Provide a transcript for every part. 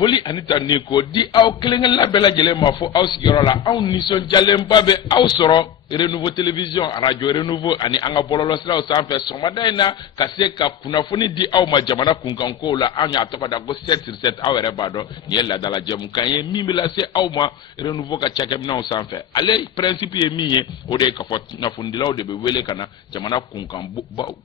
foli anita niko di aw kelengel la bela jele ma fo aw sigiro la aw nison jalen babe aw soro Renouveau Télévision Radio Renouveau ani anga bololo sila o sanfɛ sɔgɔmada in na ka se ka kunnafoni di aw ma jamana kunkanko la an y'a tɔgɔ da ko 7/7 aw yɛrɛ b'a dɔn nin ye ladala jɛmukan ye min bɛ lase aw ma Renouveau ka cakɛminɛw sanfɛ ale principe ye min ye o de ye ka fɔ kunnafonidilaw de bɛ wele ka na jamana kunkan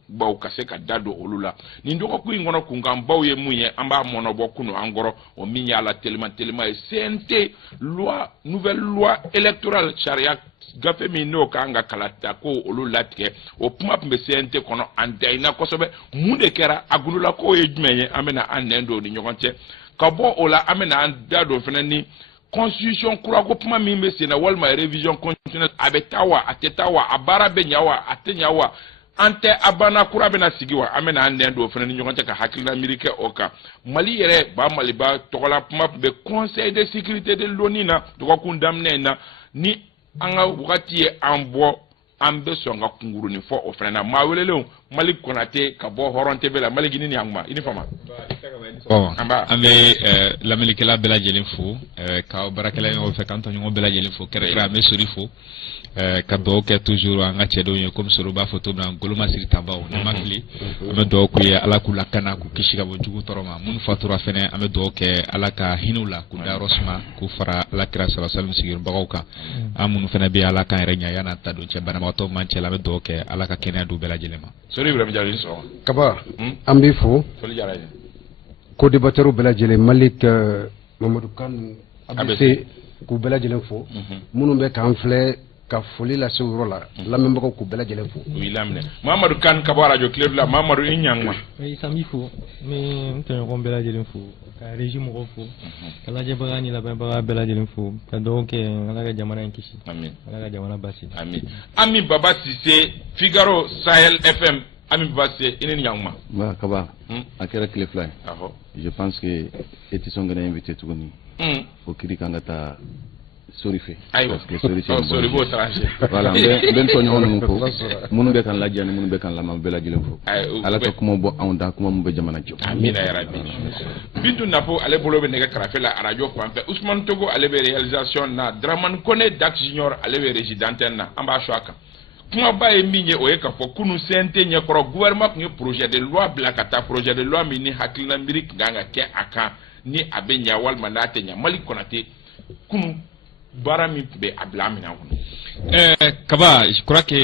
baw ka se ka da don olu la nin dɔgɔkun in kɔnɔ kunkan baw ye mun ye an b'a mɔnɔbɔ kunu an kɔrɔ o min y'a la telima ye CNT loi nouvelle loi électorale charia gafe min n'o kan ka kalata ko olu latigɛ o kuma tun bɛ CNT kɔnɔ an dayina kosɛbɛ mun de kɛra a gulula ko ye jumɛn ye an bɛna an nɛn don ni ɲɔgɔn cɛ ka bɔ o la an bɛna an da don fana ni constitution kura ko kuma min bɛ sen na walima révision constitutionnelle a bɛ taa wa a tɛ taa wa a baara bɛ ɲa wa a tɛ ɲa wa an tɛ a banna kura bɛna sigi wa an bɛna an nɛn don fana ni ɲɔgɔn cɛ ka hakilina miiri kɛ o kan Mali yɛrɛ ba Maliba tɔgɔla kuma tun bɛ conseil de sécurité de l'ONU na dɔgɔkun daminɛ in na ni an ka wagati ye an bɔ an bɛ sɔn ka kungurunin fɔ o fana na maa welelenw Mali Konate ka bɔ Hɔrɔn TV la Mali Gini ni Angma i ni fama an bɛ lamɛnnikɛla bɛɛ lajɛlen fo ka baarakɛla ɲɔgɔn fɛ k'an tɔɲɔgɔn bɛɛ lajɛlen fo kɛrɛnkɛrɛn an bɛ sori fo ka dugawu kɛ toujours an ka cɛdenw ye comme sori b'a fɔ cogo min na goloma siri tabaw ne ma fili an bɛ dugawu k'u ye Ala k'u lakana k'u kisi ka bɔ jugu tɔɔrɔ ma minnu fatura fɛnɛ an bɛ dugawu kɛ Ala ka hinɛw la k'u dayɔrɔ suma k'u fara Alakira sallallahu alaihi wasallam sigibagaw kan an minnu fɛnɛ bɛ Ala kan yɛrɛ ɲa yan'an ta don cɛ banabagatɔ man cɛ la an bɛ dugawu kɛ Ala ka kɛnɛya d'u bɛɛ lajɛlen ma sori Ibrahima Jalo sɔgɔma kaba an b'i fo foli diyara ye ko débatteur bɛɛ lajɛlen Malik Mamadou Kane ABC k'u bɛɛ lajɛlen fo minnu bɛ k'an filɛ ka foli lase o yɔrɔ la lamɛnbagaw k'u bɛɛ lajɛlen fo oui lamɛn Mamadou Kane ka bɔ radio Clé de la Mamadou i ɲangma oui samedi fo mais n tɔɲɔgɔn bɛɛ lajɛlen fo ka régie mɔgɔw fo ka lajɛbaga ni lamɛnbaga bɛɛ lajɛlen fo ka dugawu kɛ Ala ka jamana in kisi amin Ala ka jamana basigi amin Ami Baba Cissé Figaro Sahel FM Ami Baba Cissé i ni ɲangma ba kaba a kɛra tile fila ye je pense que e tɛ sɔn ka na invité tuguni o kiri kan ka taa sori fɛ parce que sori b'o tranché voilà n bɛ tɔɲɔgɔn ninnu fo minnu bɛ kan lajɛ ni minnu bɛ kan lamɛn bɛɛ lajɛlen fo Ala ka kuma bɔ anw da kuma min bɛ jamana jɔ amina yarabi Bintu Nafo ale bolo bɛ nɛgɛ karafe la radio fan fɛ Ousmane Togo ale bɛ réalisation na Dramane Kone Dax Junior ale bɛ régie d'antenne na an b'a sɔ a kan kuma ba ye min ye o ye ka fɔ kunu CNT ɲɛkɔrɔ gouvernement tun ye projet de loi bila ka taa projet de loi min ni hakilina miiri kan ka kɛ a kan ni a bɛ ɲa walima n'a tɛ ɲa Mali Konate kunu baara min tun bɛ a bila minɛ kɔnɔ kaba je crois que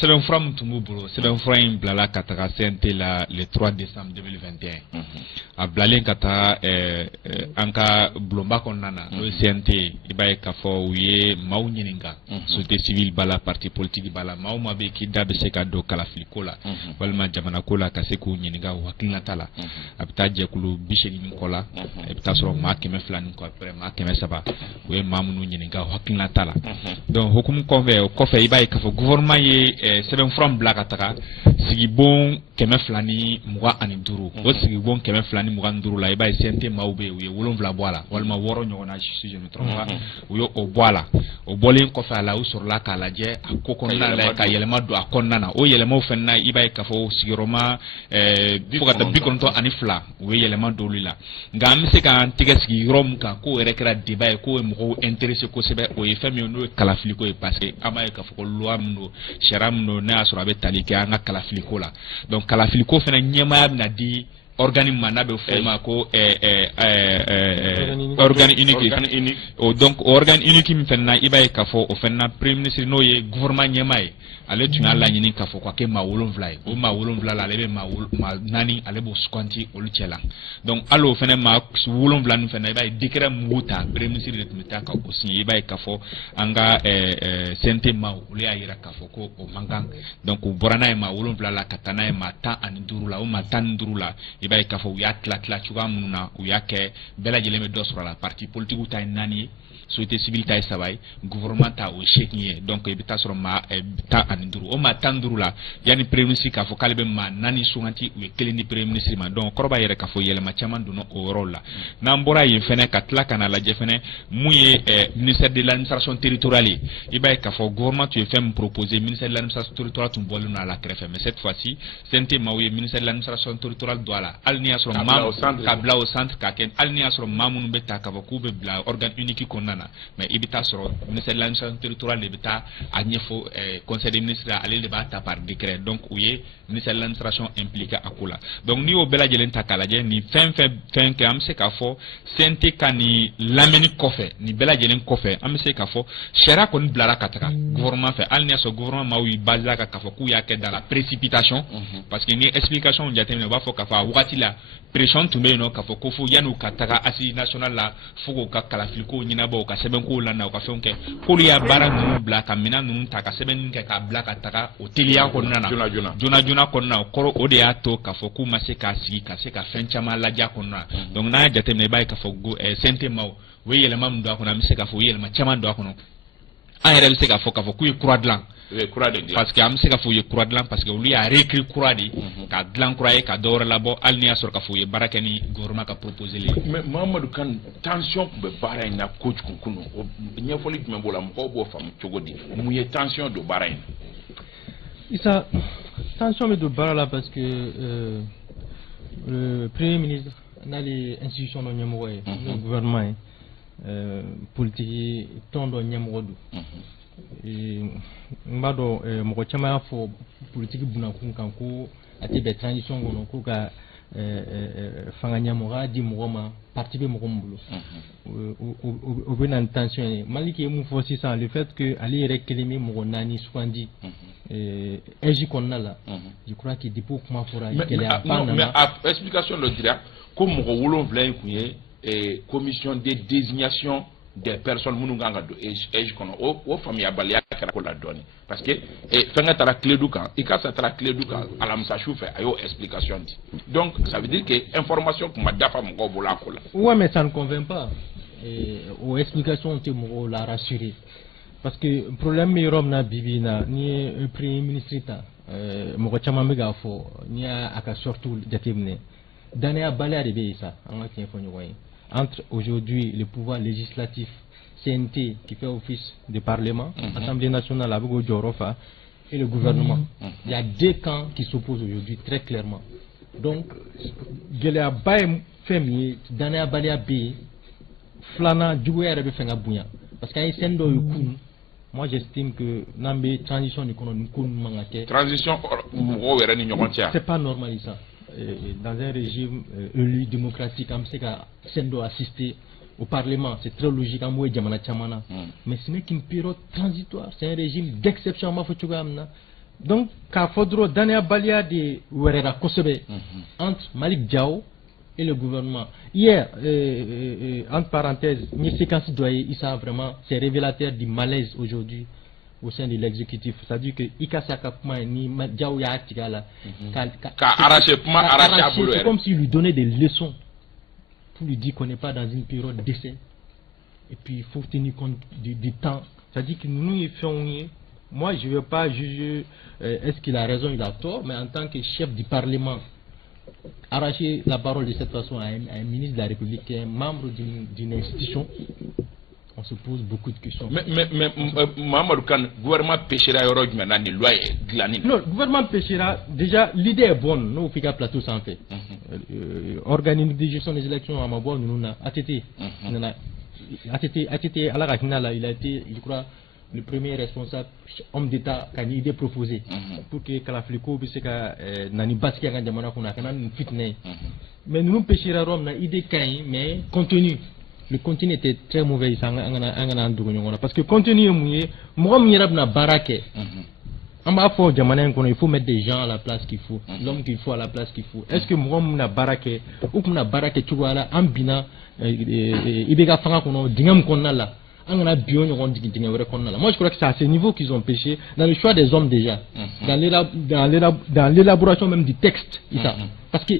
sɛbɛnfura min tun b'u bolo sɛbɛnfura in bilala ka taga CNT la le 3 décembre 2021 a bilalen ka taa an ka bulonba kɔnɔna na n'o ye CNT i b'a ye k'a fɔ u ye maaw ɲininka société civile b'a la parti politique b'a la maa o maa bɛ k'i da bɛ se ka don kalafiliko la walima jamanako la ka se k'u ɲininka u hakilinata la a bɛ taa jɛkulu 80 kɔ la i bɛ taa sɔrɔ maa 200 ni kɔ après maa 300 u ye maa minnu ɲininka u hakilinata la donc hukumu kɔfɛ i b'a ye k'a fɔ gouvernement ye sɛbɛnfura min bila ka taga sigibon 225 o sigibon 225 la i b'a ye CNT maaw bɛ yen u ye 7 bɔ a la walima 6 ɲɔgɔn na si je me trompe pas u ye o bɔ a la o bɔlen kɔfɛ a la u sɔrɔla k'a lajɛ a ko kɔnɔna la ka yɛlɛma don a kɔnɔna na o yɛlɛmaw fɛnɛ na i b'a ye k'a fɔ sigiyɔrɔma fo ka taa 92 u ye yɛlɛma don olu la nka an bɛ se k'an tɛgɛ sigi yɔrɔ min kan k'o yɛrɛ kɛra débat ye k'o ye mɔgɔw intéressé kosɛbɛ o ye fɛn min ye n'o ye kalafiliko ye parce que an b'a ye k'a fɔ ko loi min don sariya min don n'a y'a sɔrɔ a bɛ tali kɛ an ka kalafiliko la donc kalafiliko fɛnɛ ɲɛmaaya bɛna di organe ma n'a bɛ fɔ ma ko organe unique donc organe unique min fɛnɛ na i b'a ye k'a fɔ o fɛnɛ na premier ministre n'o ye gouvernement ɲɛmaa ye ale tun y'a laɲini k'a fɔ k'a kɛ maa 7 ye o maa 7 la ale bɛ maa 4 ale b'o suganti olu cɛ la donc hali o fɛnɛ maa 7 nin fɛnɛ i b'a ye décret min b'u ta premier ministre de tun bɛ taa ka o signer i b'a ye k'a fɔ an ka CNT maaw olu y'a yira k'a fɔ ko o man kan donc u bɔra n'a ye maa 7 la ka taa n'a ye maa 15 la o maa 15 la i b'a ye k'a fɔ u y'a tila cogoya minnu na u y'a kɛ bɛɛ lajɛlen bɛ dɔ sɔrɔ a la parti politique ta ye 4 ye société civile ta sabay gouvernement ta o cheknier donc e bita sur ma ta anduru o ma tanduru la yani premier ministre ka fo kalbe ma nani sunganti o keleni premier ministre ma donc koroba yere ka fo yele ma chaman duno o rôle la na mbora yi fene katla kana la jefene muye ministère de l'administration territoriale iba ka fo gouvernement tu fait me proposer ministère de l'administration territoriale tum bolu na la crève mais cette fois-ci sente maouye ministère de l'administration territoriale douala alnia sur ma kabla au centre ka ken alnia sur mamunu beta ka ko be bla organe unique konana mais ibita sur ministère de l'administration territoriale ibita agnefo conseil des ministres aller débattre par décret donc ouye ministère de l'administration impliqué akula donc ni o bela jelen takalaje ni fin que am se ka fo sente kani lameni kofe ni bela jelen kofe am se ka fo shera kon blara kataka gouvernement fait alnia so gouvernement mawi bazaka ka fo ku ya ke dans la précipitation parce que ni explication on jatene ba fo ka fa wakati la pression tumbe no ka fo ko fo yanu kataka asi national la fo ka kala fliko nyina bo ka seben ko lana ka fonke ko ya bara nu bla ka mina nu ta ka seben ke ka bla ka taka hotelia ko nana jona ko na ko o de ato ka fo ku ma se ka sigi ka se ka fenchama la ja ko na donc na jatene bay ka fo go sente maw we yele mam do ko na mi se ka fo yele ma chama do ko no a yele se ka fo ku croix de lan parce que am se ka fo croix de lan parce que lui a réécrit croix di ka glan croix ka dor la bo al ni asor ka fo barakani gouvernement ka proposer les mais Mamadou Kane tension be bara na coach kunkuno nya foli me bola mo bo fam chogodi mu ye tension do bara isa tension me do bara là parce que le premier ministre dans les institutions no nyamo le gouvernement politique tondo nyamo do mbado moko chama fo politique buna kunkan ko ati be transition gono ko ka fanganya mora di moma parti be moko mbulo o ben intention maliki mu fo si ça le fait que ali rekelemi moko nani swandi eji konnala je crois que depuis comment fora ikele apana mais explication le dire comme moko wolon vla kunye commission de désignation des personnes mununganga do age kono o famille abalia kala ko la donne parce que fenga tara clé du camp ikasa tara clé du camp alam sa choufe ayo explication dit donc ça veut dire que information que madafa mo bola ko la ouais mais ça ne convainc pas aux explications te mo la rassurer parce que problème mi rom na bibina ni premier ministre ta mo ko chama mega fo ni aka surtout jatemne dane abalia de be ça en tien fo nyoy entre aujourd'hui le pouvoir législatif CNT qui fait office de parlement, Assemblée nationale avec Ojorofa et le gouvernement. Il y a deux camps qui s'opposent aujourd'hui très clairement. Donc, Gelea Baye Femi, Dana Balia B, Flana, Djoué Fenga Bouya. Parce qu'il y a un sendo yukun. Moi j'estime que Nambe transition économique mangate. Transition c'est pas normal ça. Dans un régime élu démocratique, comme c'est qu'à Sendo assister au Parlement, c'est très logique, mais ce n'est qu'une période transitoire, c'est un régime d'exception. Donc, quand Fodro Dania Balia de Werera Kosebe entre Malik Diao et le gouvernement. Hier, entre parenthèses, séquence doyer, vraiment, c'est révélateur du malaise aujourd'hui au sein de l'exécutif. C'est-à-dire que Ikasa Kapma ni Diao Yatigala c'est comme s'il lui donnait des leçons pour lui dire qu'on n'est pas dans une période d'essai. Et puis il faut tenir compte du temps. C'est-à-dire que nous, moi je ne veux pas juger est-ce qu'il a raison, il a tort, mais en tant que chef du Parlement, arracher la parole de cette façon à un ministre de la République, qui est un membre d'une institution, on se pose beaucoup de questions. Mais Mamadou Kane, le gouvernement pêchera loi glané. Non, le gouvernement pêchera, déjà l'idée est bonne, nous au Fika Plateau s'en fait. Organiser de gestion des élections à Mabo, nous avons ATT. ATT à la Rakinala, il a été, je crois, le premier responsable homme d'État qui a une idée proposée pour que Kalafliko puisse nani baski à Gandamana qu'on a une fitne. Mais nous pêchera Rome na idée kain mais contenu. Le contenu était très mauvais parce que contenu est mouillé. Moi m'yerab na barake. En bas faut Jamana il faut mettre des gens à la place qu'il faut, l'homme qu'il faut à la place qu'il faut. Est-ce que moi m'na barake ou m'na barake tu vois là ambina ibega fanga kono dingam konna là. Moi je crois que c'est à ce niveau qu'ils ont péché dans le choix des hommes déjà, dans l'élaboration même du texte. Parce que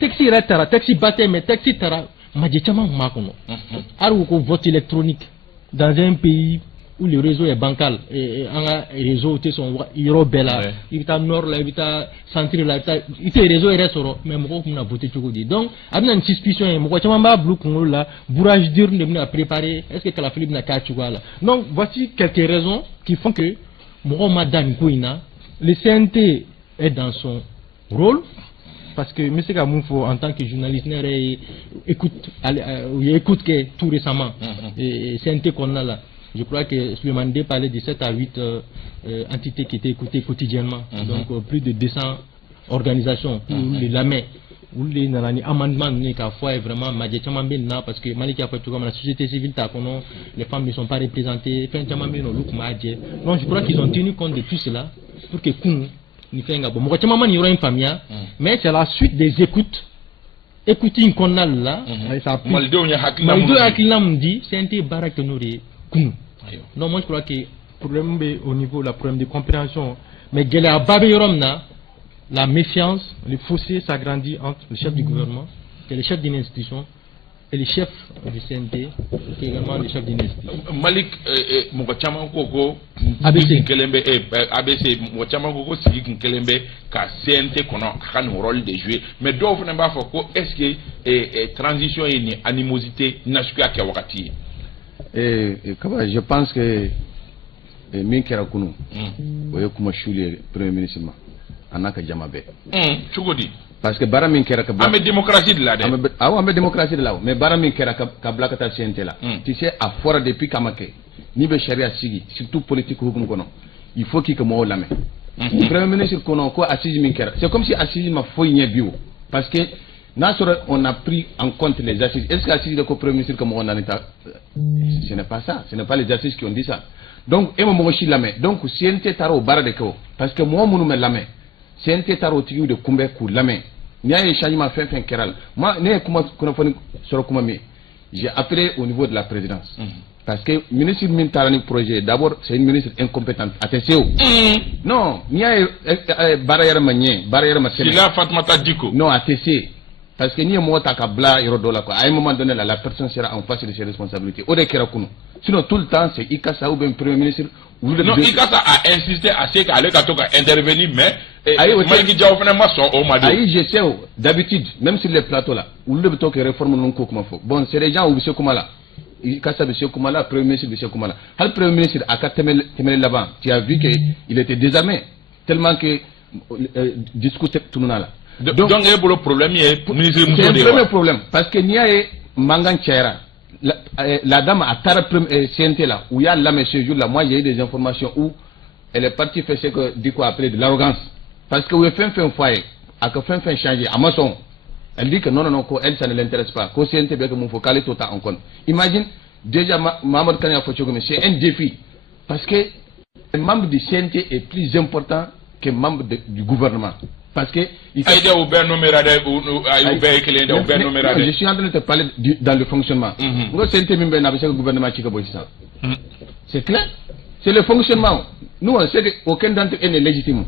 texte tara, texte batte, mais texte tara, majechama makono. Aruko vote électronique. dans un pays où le réseau est bancal et un réseau qui sont bella il est nord là il est centre là il est réseau est soro mais moi comme on a voté tout dit donc avec une suspicion moi tu m'as bleu qu'on là bourrage dur ne préparer est-ce que la Philippe n'a qu'à tu vois là donc voici quelques raisons qui font que moi madame Kouina le CNT est dans son rôle parce que M. Kamoufo en tant que journaliste écoute que tout récemment et CNT qu'on a là. Je crois que Suleiman Dé parlait de 7 à 8 entités qui étaient écoutées quotidiennement. Donc plus de 200 organisations où les lamets, où les amendements qu'à fois est vraiment parce que Maliki a fait tout comme la société civile, les femmes ne sont pas représentées. Donc je crois qu'ils ont tenu compte de tout cela pour que nous fassions il y aura une famille, mais c'est la suite des écoutes. Écoutez une conal là, ça dit c'est un peu barak non, moi je crois que le problème au niveau la problème de compréhension, mais la méfiance, le fossé s'agrandit entre le chef du gouvernement, qui est le chef d'une institution, et le chef du CNT, qui est également le chef d'une institution. Malik Moukachaman Koko, ABC Moukachaman Koko, Sigi Kinkelembe, ka CNT qu'on a un rôle de jouer, mais d'autres n'ont pas fait est-ce que transition et une animosité n'a pas qu'à wakati. Je pense que min kɛra kunu o ye kuma shuli premier ministre ma anaka jamabe chugodi parce que bara min kɛra ka an bɛ démocratie de la dɛ an bɛ démocratie de la mais bara min kɛra ka bila ka taa CNT la tu sais a fɔra depuis kama kɛ ni bɛ charia sigi surtout politique hukumu kɔnɔ il faut qu'il que mɔgɔw lamɛn premier ministre kɔnɔ ko assise min kɛra c'est comme si assise ma foyi ɲɛ bi o parce que on a pris en compte les assises. Est-ce que l'assise de Premier ministre comme on en est ce n'est pas ça. Ce n'est pas les assises qui ont dit ça. Donc, et moi aussi la main. Donc, CNT taro barre de ko. Parce que moi, mon la main. CNT taro tiu de kumbe ku la main. N'y a un changement fin keral. Moi, n'est comment sur comment j'ai appelé au niveau de la présidence. Parce que le ministre Mintarani projet, d'abord, c'est une ministre incompétente. Attention. Non, n'y a barrière manier, barrière ma. C'est là Fatmata Diko. Non, attention. Parce que ni moi ta kabla irodola quoi. À un moment donné la personne sera en face de ses responsabilités. Au dekerakuno. Sinon tout le temps c'est Ikasa ou bien premier ministre. Non, Ikasa a insisté à ce qu'elle a intervenir mais Maliki Diaw finalement son au Mado. Aïe je sais d'habitude même sur les plateaux là où le beto que réforme non comment faut. Bon c'est les gens où monsieur Koumala. Ikasa monsieur Koumala premier ministre monsieur Koumala. Le premier ministre a temel là-bas. Tu as vu que il était désarmé tellement que discours tout là. Donc il y a le problème c'est un premier problème parce que n'y a mangan tchera la dame a tar CNT là où il y a là monsieur jour là moi j'ai eu des informations où elle est partie faire ce que dit quoi appeler de l'arrogance parce que vous fait un foyer à que fin changer à maçon elle dit que non elle ça ne l'intéresse pas que CNT bien que mon faut caler tout en compte imagine déjà Mamadou Kanya Fochoko mais c'est un défi parce que un membre du CNT est plus important que membre du gouvernement. Parce que je suis en train de te parler dans le fonctionnement. C'est clair. C'est le fonctionnement. Nous on sait qu'aucun d'entre eux n'est légitime.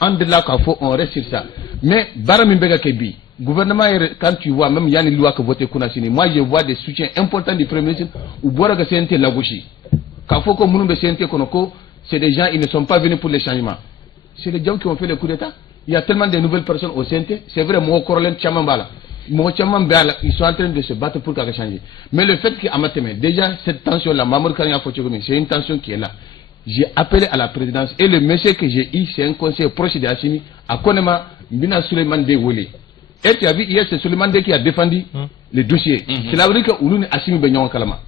En de là on reste sur ça. Mais Baramimbega Kebi, gouvernement quand tu vois même Yann Loi que voter Kounasini, moi je vois des soutiens importants du premier ministre ou boire que CNT Lagouchi. Quand faut que Mounoumbe CNT Konoko, c'est des gens ils ne sont pas venus pour les changements. C'est les gens qui ont fait le coup d'état. Il y a tellement de nouvelles personnes au CNT. C'est vrai, moi, Corolène Tchamambala. Moi, Tchamambala, ils sont en train de se battre pour qu'elle change. Mais le fait qu'à Mateme, déjà, cette tension-là, Mamour Kanya Fochogomi, c'est une tension qui est là. J'ai appelé à la présidence et le monsieur que j'ai eu, c'est un conseiller proche de Assimi, à Konema, Mbina Suleiman Dewole. Et tu as vu, hier, c'est Suleiman De qui a défendu le dossier. C'est la vraie que Oulouni Assimi Benyon Kalama.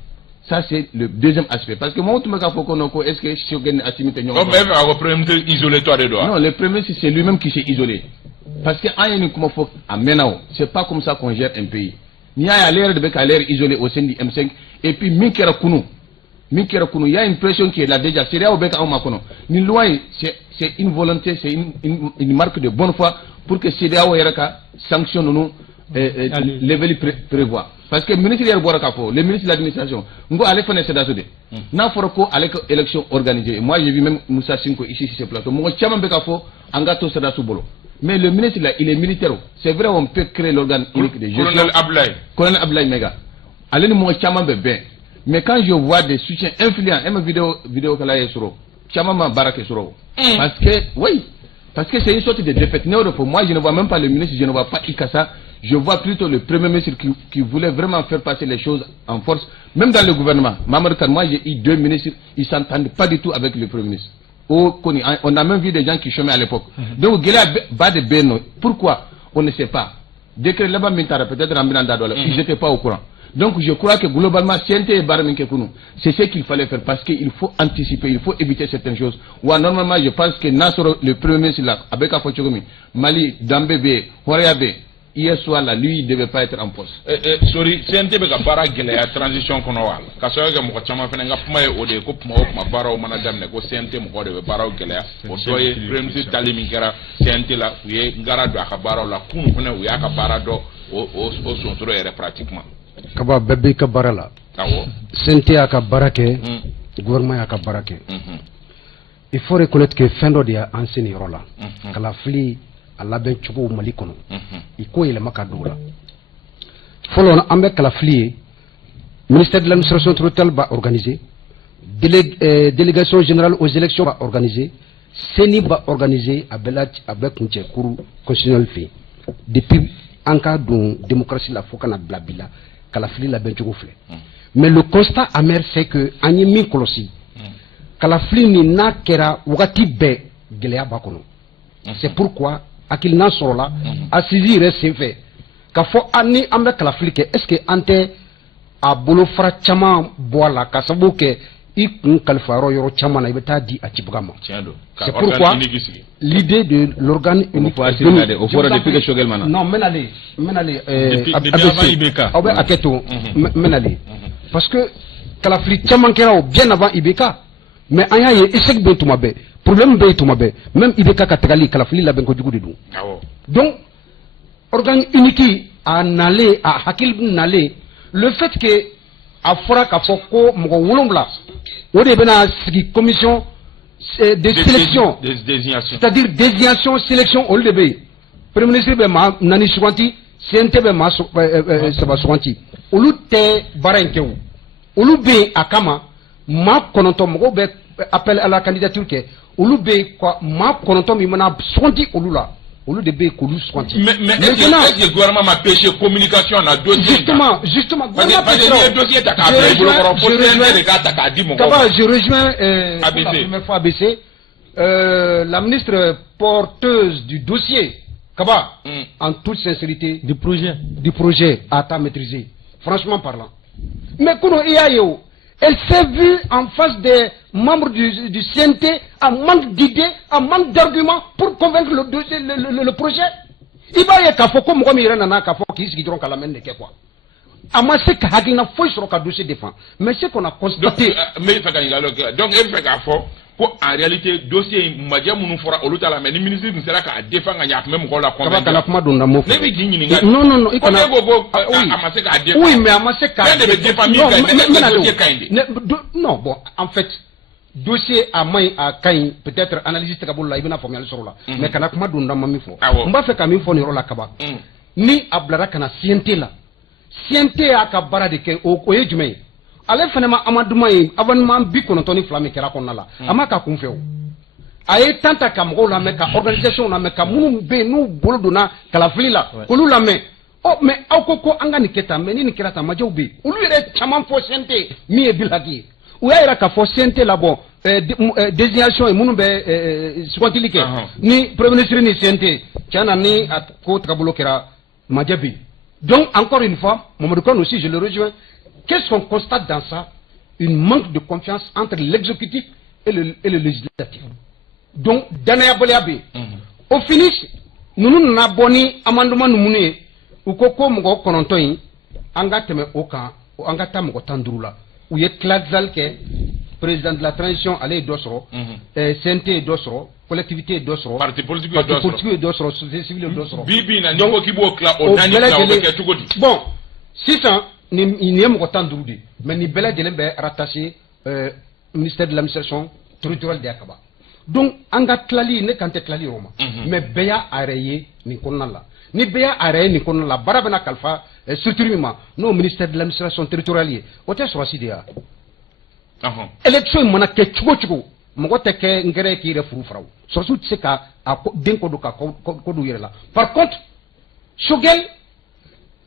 Ça, c'est le deuxième aspect. Parce que moi, est-ce que Shogun Assimi Benyon Kalama. Même le premier ministre isolé, toi, les doigts. Non, le premier ministre, c'est lui-même qui s'est isolé. Parce que à Menao, c'est pas comme ça qu'on gère un pays. Il y a l'air isolé au sein du M5. Et puis, Minkera Kounou, il y a une pression qui est là déjà. C'est là où Beka Omakono. Ni loi, c'est une volonté, c'est une marque de bonne foi pour que CDAO Eraka sanctionne nous, level prévoit. Parce que le ministre le ministre de l'administration, nous allons faire cette chose. Nous allons faire l'élection organisée. Moi, j'ai vu même Moussa Sinko ici sur ce plateau. Moi, je suis mais le ministre là, il est militaire. C'est vrai, on peut créer l'organe unique de gestion. Colonel Ablaye Mega. Allez, nous, moi, Mais quand je vois des soutiens influents, et ma vidéo que là est sur Chamama Barak est sur parce que, oui, parce que c'est une sorte de défaite. Moi, je ne vois même pas le ministre, je ne vois pas Ikassa, je vois plutôt le premier ministre qui voulait vraiment faire passer les choses en force, même dans le gouvernement. Mamadou Kane, moi j'ai eu 2 ministres, ils ne s'entendent pas du tout avec le premier ministre. On a même vu des gens qui chômaient à l'époque. Donc, pourquoi? On ne sait pas. Dès que là-bas, peut-être ils n'étaient pas au courant. Donc je crois que globalement, c'est ce qu'il fallait faire parce qu'il faut anticiper, il faut éviter certaines choses. Ou normalement, je pense que Nassoro, le premier ministre là, avec Afochogomi, Mali, Dambebe, Horeabe, hier soir là, lui, il ne devait pas être en poste. Sorry, c'est un peu la transition qu'on a. Parce que moi, je suis pratiquement. Kaba bébé ka barala sente aka barake gouvernement aka barake il faut reconnaître que fendo dia enseigne rola kala fli alla ben chugo mali kono iko ile makadola folo na ambe kala fli ministère de l'administration territoriale va organiser délégation générale aux élections va organiser CENI va organiser avec kunche cour constitutionnel fi depuis en cas de démocratie la faut kana blabila Kalafli la benjoufle. Mais le constat amer c'est que Anyemi Kolosi, Kalafli ni na kera wakati be gelea bakono. C'est pourquoi akil na sorola asisi reste fait. Kafo ani ambe Kalafli ke est-ce que ante a bolo fra chama boala kasabu ke ikun kalfaro yoro chama na ibeta di atibugama. C'est pourquoi l'idée de l'organe unique au fond depuis que Shogel Mana. Non, menale ABC. Aketo menale. Parce que Kalafli Chamankera bien avant Ibeka. Mais anya ye échec be tumabe. Problème be tumabe. Même Ibeka Katakali Kalafli la benko du du. Donc organe unique à n'aller à Hakil n'aller le fait que à fora ka foko mo wolomla. Ode bena sigi commission de sélection, c'est-à-dire désignation, sélection au lieu de Premier ministre Bema Nani Souanti, CNT Bema Saba Souanti, au lieu de Barenkeou, au lieu de Akama, ma konotom, appel à la candidature, au lieu de quoi, ma konotom, il m'a Souanti au lieu là. Au lieu de B, Koulou Souanti. Mais est-ce que le gouvernement m'a pêché communication dans dossier? Justement. Je rejoins pour la première fois ABC. La ministre porteuse du dossier, Kaba, en toute sincérité, du projet à ta maîtriser. Franchement parlant. Mais Kouno Iayo, elle s'est vue en face des membres du CNT en manque d'idées, en manque d'arguments pour convaincre le projet. Il va y avoir comme moi, il y a qui diront qu'à la main de quoi. À moi, c'est qu'il y a un sur le dossier défend. Mais c'est qu'on a constaté. Donc, il fait en réalité, dossier Madia Mounoufora, au lieu de la ministre, ne sera qu'à défendre même la convaincre. Non, oui, mais à moi, c'est non, bon, en fait, dossier à main à Kain, peut-être analyste Kaboula, il va former sur là. Mais quand on a donné un mifo, on va faire comme il faut la Kaba. Ni Ablara Kana Siente là. Siente à Kabara de Ke au Koyejumé. Ale fana amadoumay avant bi konontoni flamme kera konala amaka kunfeo aye tanta kamgo la meka organisation la meka munu be nu bolodona kala flila kolu la me oh mais akoko angani keta meni ni kerata majoubi ulu yere chaman fo sente mi e bilaki ou ya ka fo sente la bon désignation e munu be squantilike ni premier ministre ni sente tiana ni ko trabulo kera majabi. Donc encore une fois Mamadou Kane aussi je le rejoins. Qu'est-ce qu'on constate dans ça? Une manque de confiance entre l'exécutif et le législatif. Donc, au finish, nous n'avons boni amendement nous mouné ou koko mgo konontoyi angateme oka angata mgo tandrula ou ye kladzal ke président de la transition allez dosro CNT dosro collectivité dosro parti politique dosro société civile dosro bibi na niveau ki bo kla o nani na o ke tugodi bon 600 il n'y a pas de doute, mais ni bel et rattaché ministère de l'administration territoriale d'Akaba. Donc, anga klali ne kante klali roma, mais beya areye ni konala. Ni beya areye ni konala. Barabena kalfa structurellement no ministère de l'administration territoriale o tɛ sɔrɔ si de ya élection in mana kɛ cogo cogo mɔgɔ tɛ kɛ ngɛrɛ k'i yɛrɛ furu fara o sɔrɔsiw tɛ se ka den ko don ka ko d'u yɛrɛ la par contre Choguel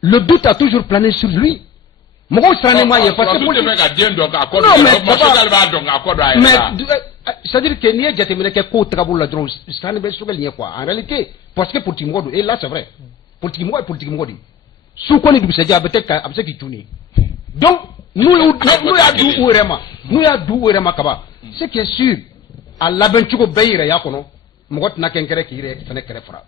le doute a toujours plané sur lui mɔgɔw sirannen ma ye parce que c'est-à-dire que n'i ye jateminɛ kɛ kow tagabolo la dɔrɔn sirannen bɛ Choguel ɲɛ quoi en réalité parce que politique mɔgɔ don et là c'est vrai politique mɔgɔ ye politique mɔgɔ de su ko ni dugusɛjɛ a bɛ se k'i tuni donc n'u y'a du u yɛrɛ ma kaba ce qui est sûr a labɛn cogo bɛɛ yɛrɛ y'a kɔnɔ mɔgɔ tɛna kɛ n kɛrɛ k'i yɛrɛ fɛnɛ kɛrɛ fara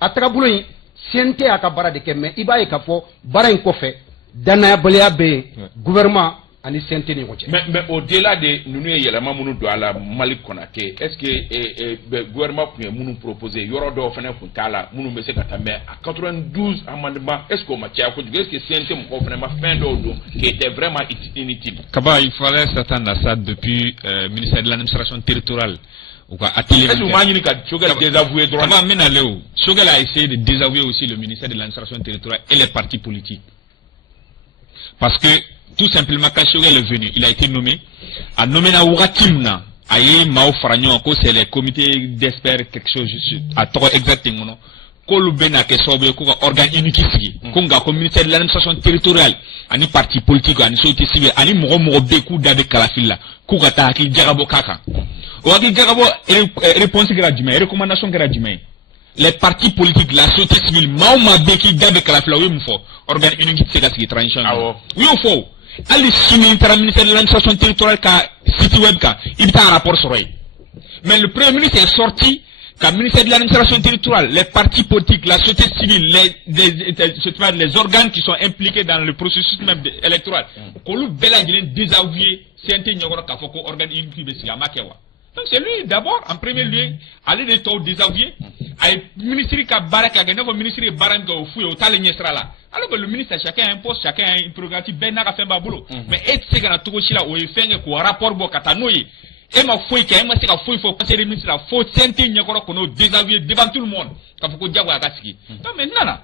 a tagabolo in CNT y'a ka baara de kɛ mais i b'a ye k'a fɔ baara in kɔfɛ danayabaliya bɛ yen gouvernement ani CNT ni ɲɔgɔn cɛ mais au-delà de ninnu ye yɛlɛma minnu don a la Mali kɔnɔ kɛ est-ce que gouvernement tun ye minnu proposé yɔrɔ dɔw fana tun t'a la minnu bɛ se ka taa mais à 92 amendement est-ce que o ma caya kojugu est-ce que CNT mɔgɔw fana ma fɛn dɔw don qui était vraiment inutile. Kaba, il fallait s'attendre à ça depuis ministère de l'administration territoriale. Ou quoi, atelier. Choguel a essayé de désavouer aussi le ministère de l'administration territoriale et les partis politiques. Parce que, tout simplement, quand Choguel est venu, il a été nommé, à nommé na Ougatimna, aye Mao Fragnon, c'est les comités d'experts, quelque chose, à trop exactement, kolu bena ke sobe ko organe unique sigi ko nga ko ministère de l'administration territoriale ani parti politique ani société civile ani mo be ku dabe kalafilla ko ga ta ki jagabo kaka o aki jagabo réponse gratuite recommandation gratuite les partis politiques la société civile ma be ki dabe kalafilla wi mu fo organe unique sigi sigi transition wi o fo ali simi ministère de l'administration territoriale ka site web ka il ta un rapport sur mais le premier ministre est sorti qu'à ministère de l'administration territoriale, les partis politiques, la société civile, les organes qui sont impliqués dans le processus même électoral, qu'on bela désavoué, c'est un organe donc c'est lui d'abord, en premier lieu, aller de taux désavoué, à ministre qui a baraka, ministre baranga au fouet, au talenniestra là. Alors que le ministre, chacun a un poste, chacun a une prérogative, ben n'a fait un boulot. Mais est-ce que tout là où il fait un rapport bokatanoï? Et ma foi qui a un masque à fouille, il faut passer les ministres à faut sentir qu'on a désavoué devant tout le monde. Quand faut dire à Gaski. Non, mais non, là.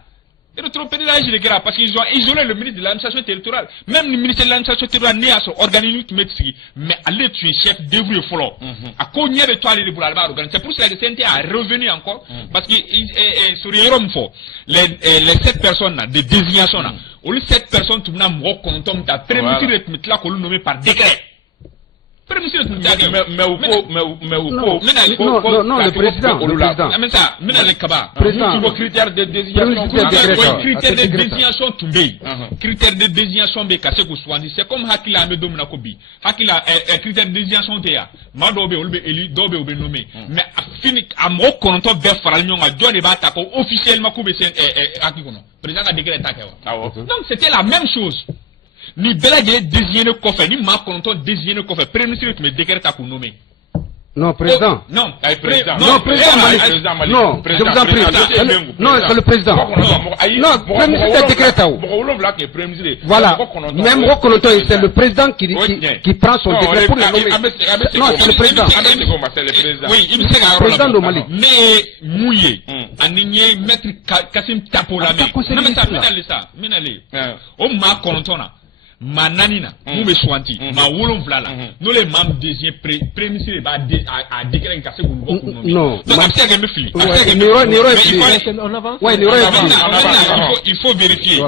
Et le trompé de l'âge, les gars, parce qu'ils ont isolé le ministre de l'administration territoriale. Même le ministre de l'administration territoriale n'est à son organisme qui met ici. Mais allez, tu es chef dévoué follow. À quoi il y avait toi les boulards organisés. C'est pour cela que CNT a revenu encore. Parce que, sur les Roms, les 7 personnes, là, des désignations, là. Au lieu de 7 personnes, tu m'as mon compte, tu as permis de te mettre là, qu'on le nomme par décret. Non, le président. Critère de désignation. Critère de désignation tombé. Critère de désignation cassé pour soigner. C'est comme Hakila me domina kobi. Hakila critère de désignation théa. Madobe olbe élu, dobe olbe nommé. Mais fini à mon compte vers Faralmion à John et Batako officiellement kobe Hakikono. Président a décret takewa. Donc c'était la même chose. Ni belage désigné le coffre, ni ma content désigné le coffre. Premier ministre tu me décrète à nommer. Non, président. Non, président. Non, président Malik. Non, je vous en prie. Non, c'est le président. Non, premier ministre décrète à où? Voilà. Même Rokonoto, c'est le président qui prend son décret pour le nommer. Non, c'est le président. Oui, il me sait le président de Mali. Mais mouillé, aligné, maître Kassim Tapola. Non, mais ça, minale. Au ma contona. Ma nanina, nous me sointi, ma wolon vlala, nous les membres désignés, prémisés, à déclarer une casse pour nous. Non, donc, c'est me fili. Il faut vérifier.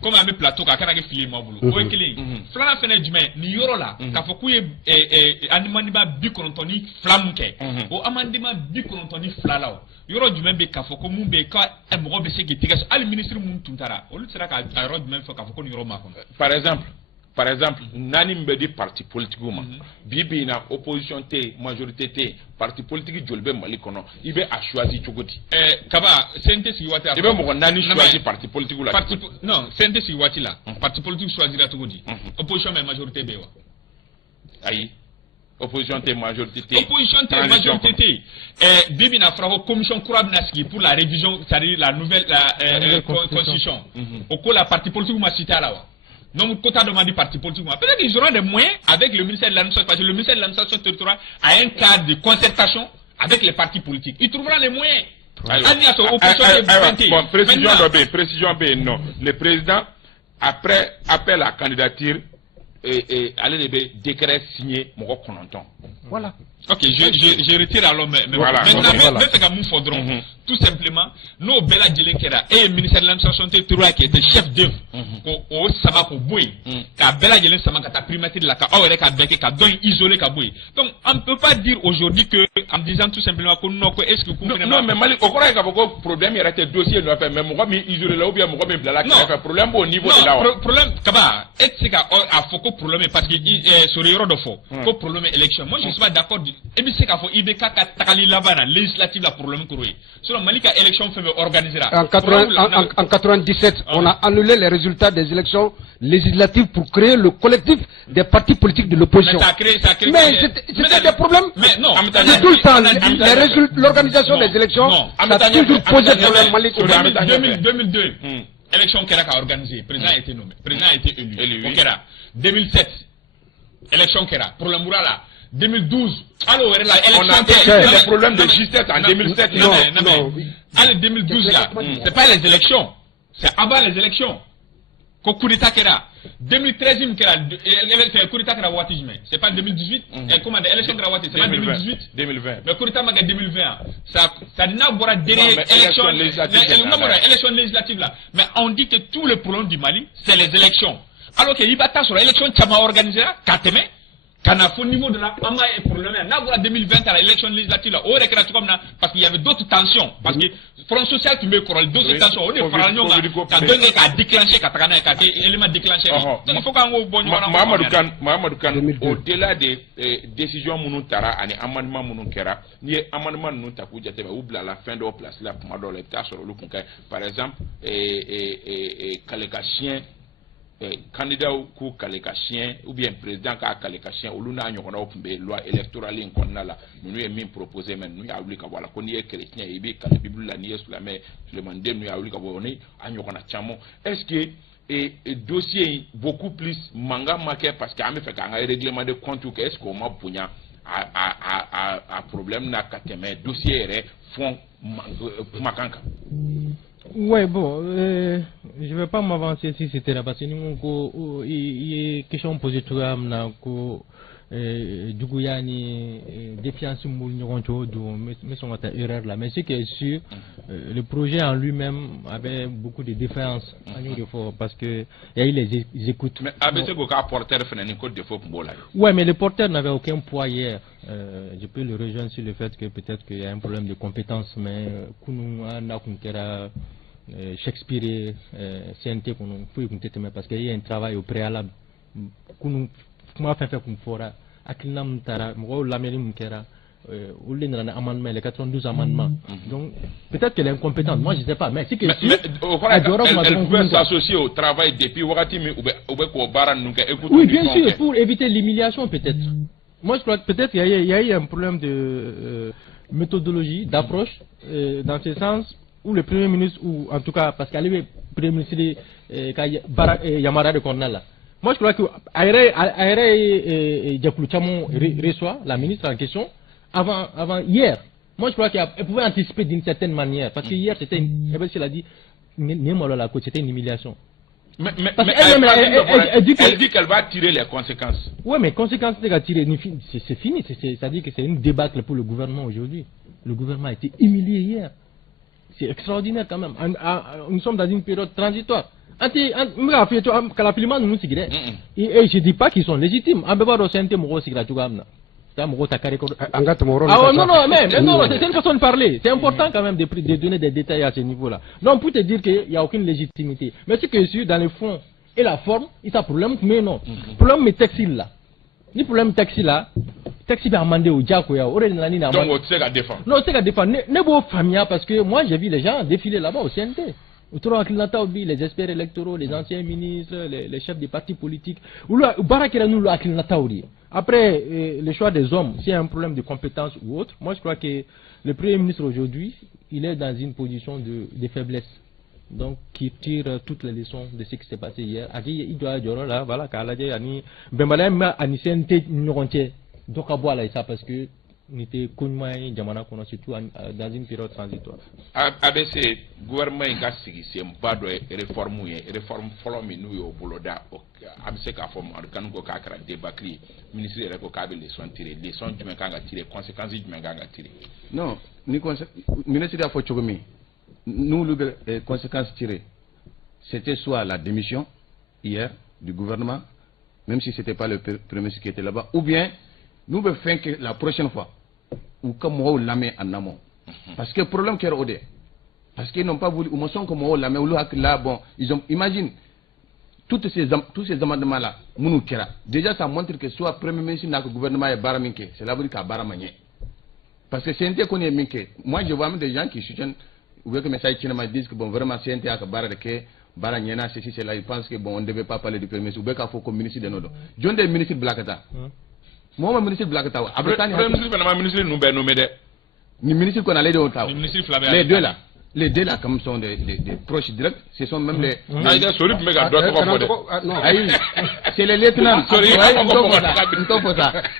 Comme à mes plateaux, quand on a filé mon boulot. Où est-ce qu'il est? Flana fait du main, ni yoro là, quand faut qu'il y ait animandima bicontoni flamke, ou amandima bicontoni flala. Yoro du même quand faut qu'on mouille quand un gros baiser qui tire à le ministre Mountara. Au lieu de ça, qu'à yoro du même faut qu'on yoro ma. Par exemple, nani mbedi parti politique ou bibi na opposition té majorité té parti politique jolbe Mali kono ibe a choisi chogoti. Kaba CNT si wati. Ibe mo nani choisi parti politique ou la. Non, CNT si wati là. Parti politique choisi la chogoti. Opposition mais majorité bewa. Aïe. Opposition té majorité té. Opposition té majorité té. Bibi na fravo commission Kourabnaski pour la révision, c'est-à-dire la nouvelle constitution. Au quoi la parti politique ou ma cité à la. Non, quota demandé parti politique. Peut-être qu'ils auront des moyens avec le ministère de l'administration, parce que le ministère de l'administration territoriale a un cadre de concertation avec les partis politiques. Ils trouveront les moyens. Bon, précision B, non. Le président après appel à candidature et aller les décret signé mon contentant. Voilà. Ok, je retire alors, mais voilà, maintenant, c'est comme nous faudrons, tout simplement, nous, Bella Djelenkera et le ministère de l'administration territoriale qui était chef d'œuvre, au Sabako Boui, car Bella Djelen Sama Kata primature de la Kaoreka Beke, Ka Don isolé Kaboui. Donc, on ne peut pas dire aujourd'hui que, en disant tout simplement que nous, est-ce que vous non, mais Malik, au courant, il y a beaucoup de problèmes, il y a des dossiers, mais moi, isolé là, ou bien moi, Blala, qui a fait problème au niveau de là. Problème, Kaba, est-ce qu'il y a un problème, parce que, sur les de faux, pour problème élection. Moi, je ne suis pas d'accord. Et puis c'est qu'il faut IBK Takali Lavana, législative, la problème que selon Malika, élection fait organiser. En 97, on a annulé les résultats des élections législatives pour créer le collectif des partis politiques de l'opposition. Mais c'était des problèmes. Mais non, c'est tout le temps. L'organisation des élections, ça a toujours posé problème. Malik. 2002, élection Kerak a organisé, président a été nommé, président a été élu. 2007, élection Kerak, pour le Mourala. 2012, alors on a fait les problèmes de justice en 2007. Non. Allez, 2012 là, c'est pas les élections, c'est avant les élections. Coup d'État Kera, 2013 coup d'État Kera Watijme, c'est pas 2018. Et comment des élections Kera Watijme, c'est pas 2018. 2020. Mais coup d'État Maga 2020, ça n'a pas derrière élection législative là. Mais on dit que tous les problèmes du Mali, c'est les élections. Alors qu'il y a sur l'élection Tchama organisée, Kateme. Au niveau de la AMA et problème, n'a 2020 à l'élection législative, là, parce qu'il y avait d'autres tensions. Parce que Front Social qui me corrole d'autres tensions. On est parallèlement à déclencher, à élément déclenché. Donc il faut qu'on bon Mahamadou Khan, au-delà des décisions Mounoutara, et amendements Mounoukera, ni amendements Mounoutakou Djateba, ou la fin de la place là, pour m'adore les tâches sur le Punkai. Par exemple, Kalekachien. Candidat ou Kalekachien ou bien président Kalekachien ou l'una nyokona opumbe loi électorale nkonna la nous est même proposé mais nous a voulu ka wala ko ni chrétien et bi ka bible la ni sur la mais le mandé nous a voulu ka woni anyokona chamo est-ce que dossier beaucoup plus manga marqué parce qu'il a fait un règlement de compte que est-ce qu'on m'a punya à problème na kateme dossier fond makanka. Ouais, bon, je vais pas m'avancer si c'était là parce que nous, il y a question posée tout à l'heure, du coup, il y a une défiance mais son erreur là. Mais ce qui est sûr, le projet en lui-même avait beaucoup de défaillances parce que il y a eu les écoutes. Mais ABC Goka porteur fait un code de faux pour là. Ouais, mais le porteur n'avait aucun poids hier. Je peux le rejoindre sur le fait que peut-être qu'il y a un problème de compétence, mais Shakespeare CNT parce qu'il y a un travail au préalable. Comment faire qu'on fera Akilnam Tara, Lamerim Kera, ou les 92 amendements. Donc peut-être qu'elle est incompétente. Moi je ne sais pas, mais c'est que elle pouvait s'associer au travail depuis Ouattimi ou Baran. Oui, bien sûr, pour éviter l'humiliation peut-être. Moi je crois que peut-être qu'il y a eu un problème de méthodologie, d'approche, dans ce sens où le Premier ministre, ou en tout cas, parce qu'elle est Premier ministre Yamara de Cornala. Moi je crois que Aéré Diakoulouchamon reçoit la ministre en question avant hier. Moi je crois qu'elle pouvait anticiper d'une certaine manière, parce que hier c'était c'était une humiliation. Mais elle dit qu'elle va tirer les conséquences. Oui, mais conséquences qu'elle tirer, c'est fini. C'est-à-dire que c'est une débâcle pour le gouvernement aujourd'hui. Le gouvernement a été humilié hier. C'est extraordinaire quand même. Nous sommes dans une période transitoire. Et je ne dis pas qu'ils sont légitimes. Non, c'est une façon de parler. C'est important quand même de donner des détails à ce niveau-là. Donc pour te dire qu'il n'y a aucune légitimité. Mais ce que je suis dans le fond et la forme, il y a un problème, mais non. Le problème est textile là. Le problème taxi là, taxi va demander au Djako. Donc tu sais qu'à défendre. Non, c'est qu'à défendre. Ne vous famille parce que moi j'ai vu les gens défiler là-bas au CNT. Les experts électoraux, les anciens ministres, les chefs des partis politiques. Après le choix des hommes, s'il y a un problème de compétence ou autre, moi je crois que le Premier ministre aujourd'hui, il est dans une position de faiblesse. Donc qui tire toutes les leçons de ce qui s'est passé hier. Il doit dire là, voilà, parce que n'était connu jamana kono surtout dans une période transitoire. ABC gouvernement ka sigi sem bado réforme folo mi nu yo boloda ABC ka forme kan ko ka kra débakri ministre re ko ka be leçon jumen ka nga tirer conséquences jumen ka nga tirer. Non, ni ministre a fait chogomi. Nous les conséquences tirées, c'était soit la démission hier du gouvernement, même si c'était pas le premier ministre qui était là-bas, ou bien nous devons faire que la prochaine fois ou comme on l'a mis en amont. Parce que le problème qui est au dé, parce qu'ils n'ont pas voulu, ou me sont comme on l'a mis, ou là, bon, ils ont, imagine, tous ces amendements-là, déjà ça montre que soit le premier ministre n'a que le gouvernement est baraminké, c'est là où il y a baramagné. Parce que c'est un qu'on est minké. Moi, je vois même des gens qui soutiennent, ou que mes saïtiens disent que bon, vraiment, c'est un théâtre baramiké, baranyena, ceci, cela, ils pensent que bon, on ne devait pas parler du premier ministre, ou bien qu'il faut comme ministre de Nodo. John des ministres Blakata. Moi, mon ministre Blakata, ministre nous ben nommé de. Ni ministre qu'on allait de Ottawa. Les deux là, comme sont des proches directs, ce sont même les. C'est les lieutenants.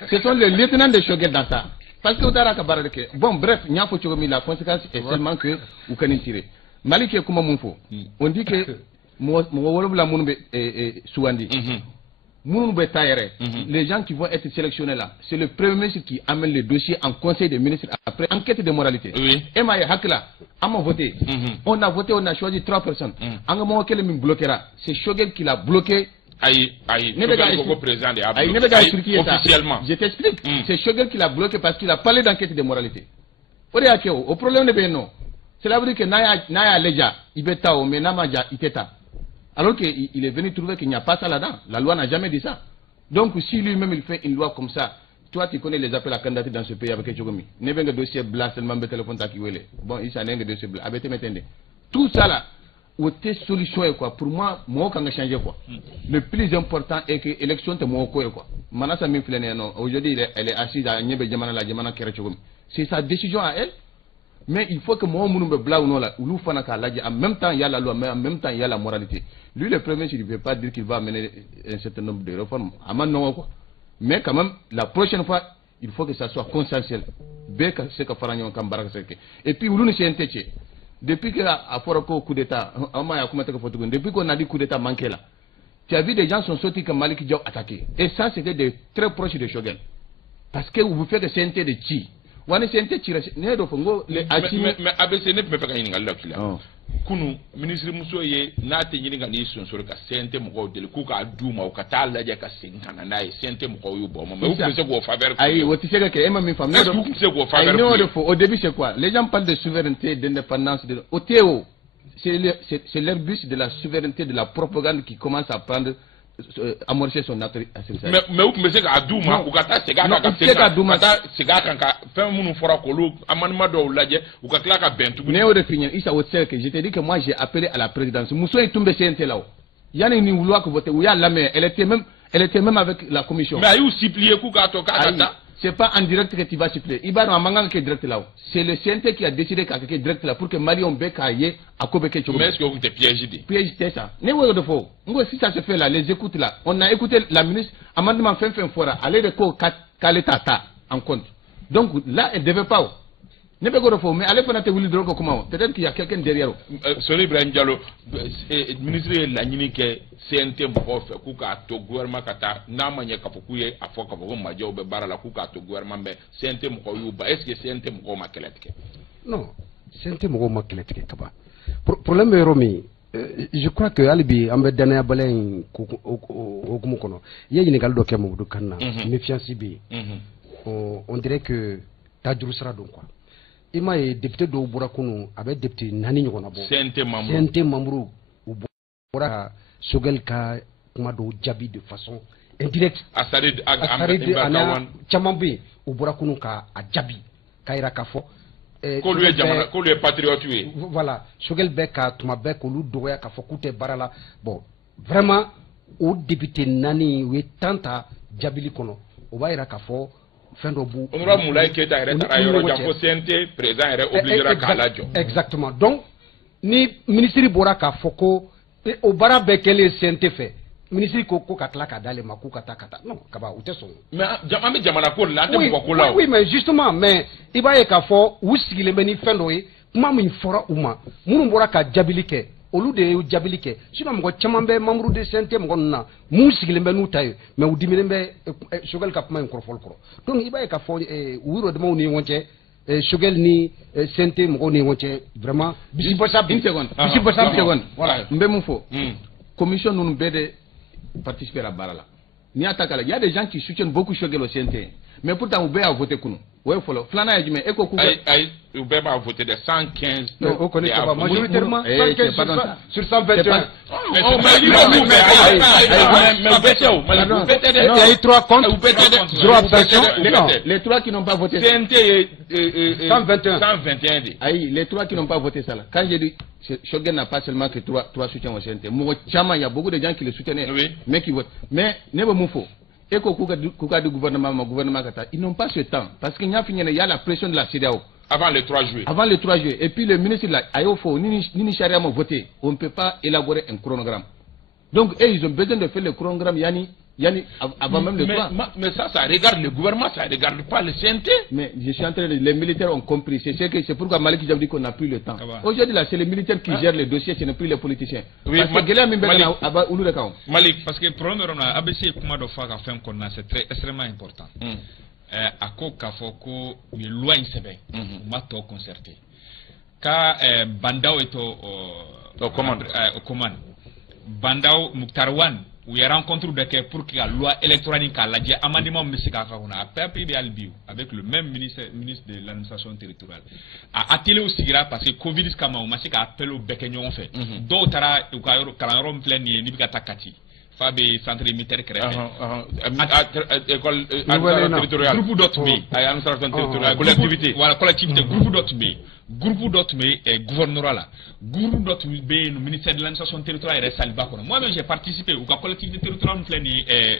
Ce sont les lieutenants de Choguel dans ça. Parce que bon, bref, il y a la conséquence est seulement que vous connaissez tirer. Mali qui est comme mon faux. On dit que les gens qui vont être sélectionnés là, c'est le premier ministre qui amène le dossier en conseil des ministres après enquête de moralité. Et moi, voté. On a voté, on a choisi 3 personnes. C'est Choguel qui l'a bloqué. Officiellement. Je t'explique. C'est Choguel qui l'a bloqué parce qu'il a parlé d'enquête de moralité. Au problème de Beno, c'est là que Naya Leja, Ibeta, mais Namaja, Iteta. Alors qu'il est venu trouver qu'il n'y a pas ça là-dedans. La loi n'a jamais dit ça. Donc si lui-même il fait une loi comme ça, toi tu connais les appels à candidature dans ce pays avec Chogomi. Ne venga dossier blanc seulement be téléphone ta qui wele. Bon, il s'en est un dossier blanc. Abete metende. Tout ça là, où tes solutions est quoi? Pour moi, moi quand changer quoi. Le plus important est que l'élection te moi quoi. Manasa Miflene non. Aujourd'hui elle est assise à Nyebe Jamana la Jamana Kere Chogomi. C'est sa décision à elle. Mais il faut que moi, mon blanc ou non là, ou en même temps il y a la loi, mais en même temps il y a la moralité. Lui, le premier, il ne veut pas dire qu'il va amener un certain nombre de réformes. Mais quand même, la prochaine fois, il faut que ça soit consensuel. Et puis, depuis qu'il a fait coup d'État, depuis qu'on a dit coup d'État manqué là, tu as vu des gens sont sortis comme Malik Diaw attaqué. Et ça, c'était de très proches de Choguel. Parce que vous faites que c'est un de chi. Mais ABC ne peut pas gagner là. Kunu ministre muso ye na te nyini ngani sonsoro ka sente mo de ku ka duma o ka tala ja ka sinkana na e sente mo ko yubo mo me se go faveur ayi woti sega ke ema mi famille au début c'est quoi les gens parlent de souveraineté d'indépendance de OTO c'est leur but de la souveraineté de la propagande qui commence à prendre amorcer son acte. Mais c'est à Douma, ou Kata, c'est à Douma, c'est à Kanka, fait mon fora colo, amendement de l'adje, ou Kaka Bentou. Néo de finir, il s'est que je t'ai dit que moi j'ai appelé à la présidence. Mousso est tombé chez là. Il y a une loi que voter, où il y a la main, elle était même avec la commission. Mais il y a eu supplié Koukato Kata. C'est pas en direct que tu vas supplier. Il va dans un mangan qui est direct là. C'est le CNT qui a décidé qu'il est direct là pour que Mali on bécaille à Kobeke Chogo. Mais est-ce que vous êtes piégé? Piégé, c'est ça. Si ça se fait là, les écoutes là, on a écouté la ministre, amendement fin fora, aller de quoi Kaletata en compte. Donc là, elle ne devait pas. Ne pas go mais allez faire vous dire comment. Peut-être qu'il y a quelqu'un derrière. Soli Ibrahim Diallo, ministre la nyini ke CNT mo fait kuka to gouvernement kata na manye kapokuye afoka bo majo be bara la kuka to gouvernement be CNT mo yuba. Est-ce que CNT mo makeletke? Non, CNT mo makeletke kaba. Problème est Romi. Je crois que Alibi ambe dana balen okumu kono. Ye ni galdo kemo du kanna. Méfiance bi. On dirait que tajuru sera donc quoi. Il m'a député de Burakunu avec député Nani Nyogonabo. CNT membre ou Bora Sogelka Kumado Djabi de façon indirecte. Asarid Chamambi ou Burakunu ka a Djabi Kaira Kafo. Qu'on lui est patriote. Voilà. Sogelbeka Tumabek ou Loudoya Kafo Koute Barala. Bon, vraiment, au député Nani ou Tanta Djabili Kono. Ou Baira Kafo. Exactement. Donc, ni ministre Boraka Foko, au Barabekele CNT fait, ministre ko ka tila ka dale ma ko ka ta non kaba u tɛ sɔn mais jamana jamana ko la tɛ mɔgɔ ko la oui mais justement mais i b'a ye k'a fɔ u sigilen bɛ ni fɛn dɔ ye kuma min fɔra u ma minnu bɔra ka jabili kɛ olu de ye jabili kɛ sinon mɔgɔ caman bɛ membre de CNT mɔgɔ ninnu na mun sigilen bɛ n'u ta ye mais u diminen bɛ Choguel ka kuma in kɔrɔfɔli kɔrɔ donc i b'a ye k'a fɔ u yɛrɛdamaw ni ɲɔgɔn cɛ Choguel ni CNT mɔgɔw ni ɲɔgɔn cɛ vraiment bisi bɔsa une seconde voilà n bɛ mun fɔ commission ninnu bɛɛ de participer à baara la n'i y'a ta k'a la il y a des gens qui soutiennent beaucoup Choguel au CNT mais pourtant u bɛɛ y'a voté kunu o ye fɔlɔ filanan ye jumɛn e ko k'u ayi u bɛɛ b'a voté de 115 o kɔni ça va majoritairement 115 sur 121 mais il y a eu 3 contre 0 abstention les 3 qui n'ont pas voté CNT 121 aïe les 3 qui n'ont pas voté ça là quand j'ai dit Choguel n'a pas seulement que 3 soutiens au CNT il y a beaucoup de gens qui le soutenaient mais qui votent mais ne veut m'en et qu'au du gouvernement Qatar, ils n'ont pas ce temps. Parce qu'il y a la pression de la CEDEAO. Avant le 3 juillet. Avant le 3 juillet. Et puis le ministre de la Ayofo, ni Charia m'a voté. On ne peut pas élaborer un chronogramme. Donc, ils ont besoin de faire le chronogramme, avant même le 3. Mais ça regarde le gouvernement, ça ne regarde pas le CNT. Mais je suis en train de dire, les militaires ont compris. C'est pourquoi Malik Diab dit qu'on n'a plus le temps. Aujourd'hui, là, c'est les militaires qui gèrent les dossiers, ce n'est plus les politiciens. Oui, Malik, parce que le problème de ABC, comment de faire qu'on a, c'est extrêmement important. À quoi qu'il faut que loi sebe, on m'a tout concerté. Quand Bandao est au commande, Bandao Mouktarwan, où il y a rencontré pour que la loi électronique a l'adjet amendement avec le même ministre de l'administration territoriale. À atelier aussi parce que Covid kama on a appelé au Bekenyon fait. D'autres au Kalarom plein ni Takati. Fabe centre militaire créé. École territoriale. Groupe d'autres administration territoriale. Collectivité. Voilà collectivité. Groupe d'autres groupe d'autres gouvernorat là. Groupe d'autres le ministère de l'administration territoriale est saliba. Moi-même j'ai participé au collectivité territoriale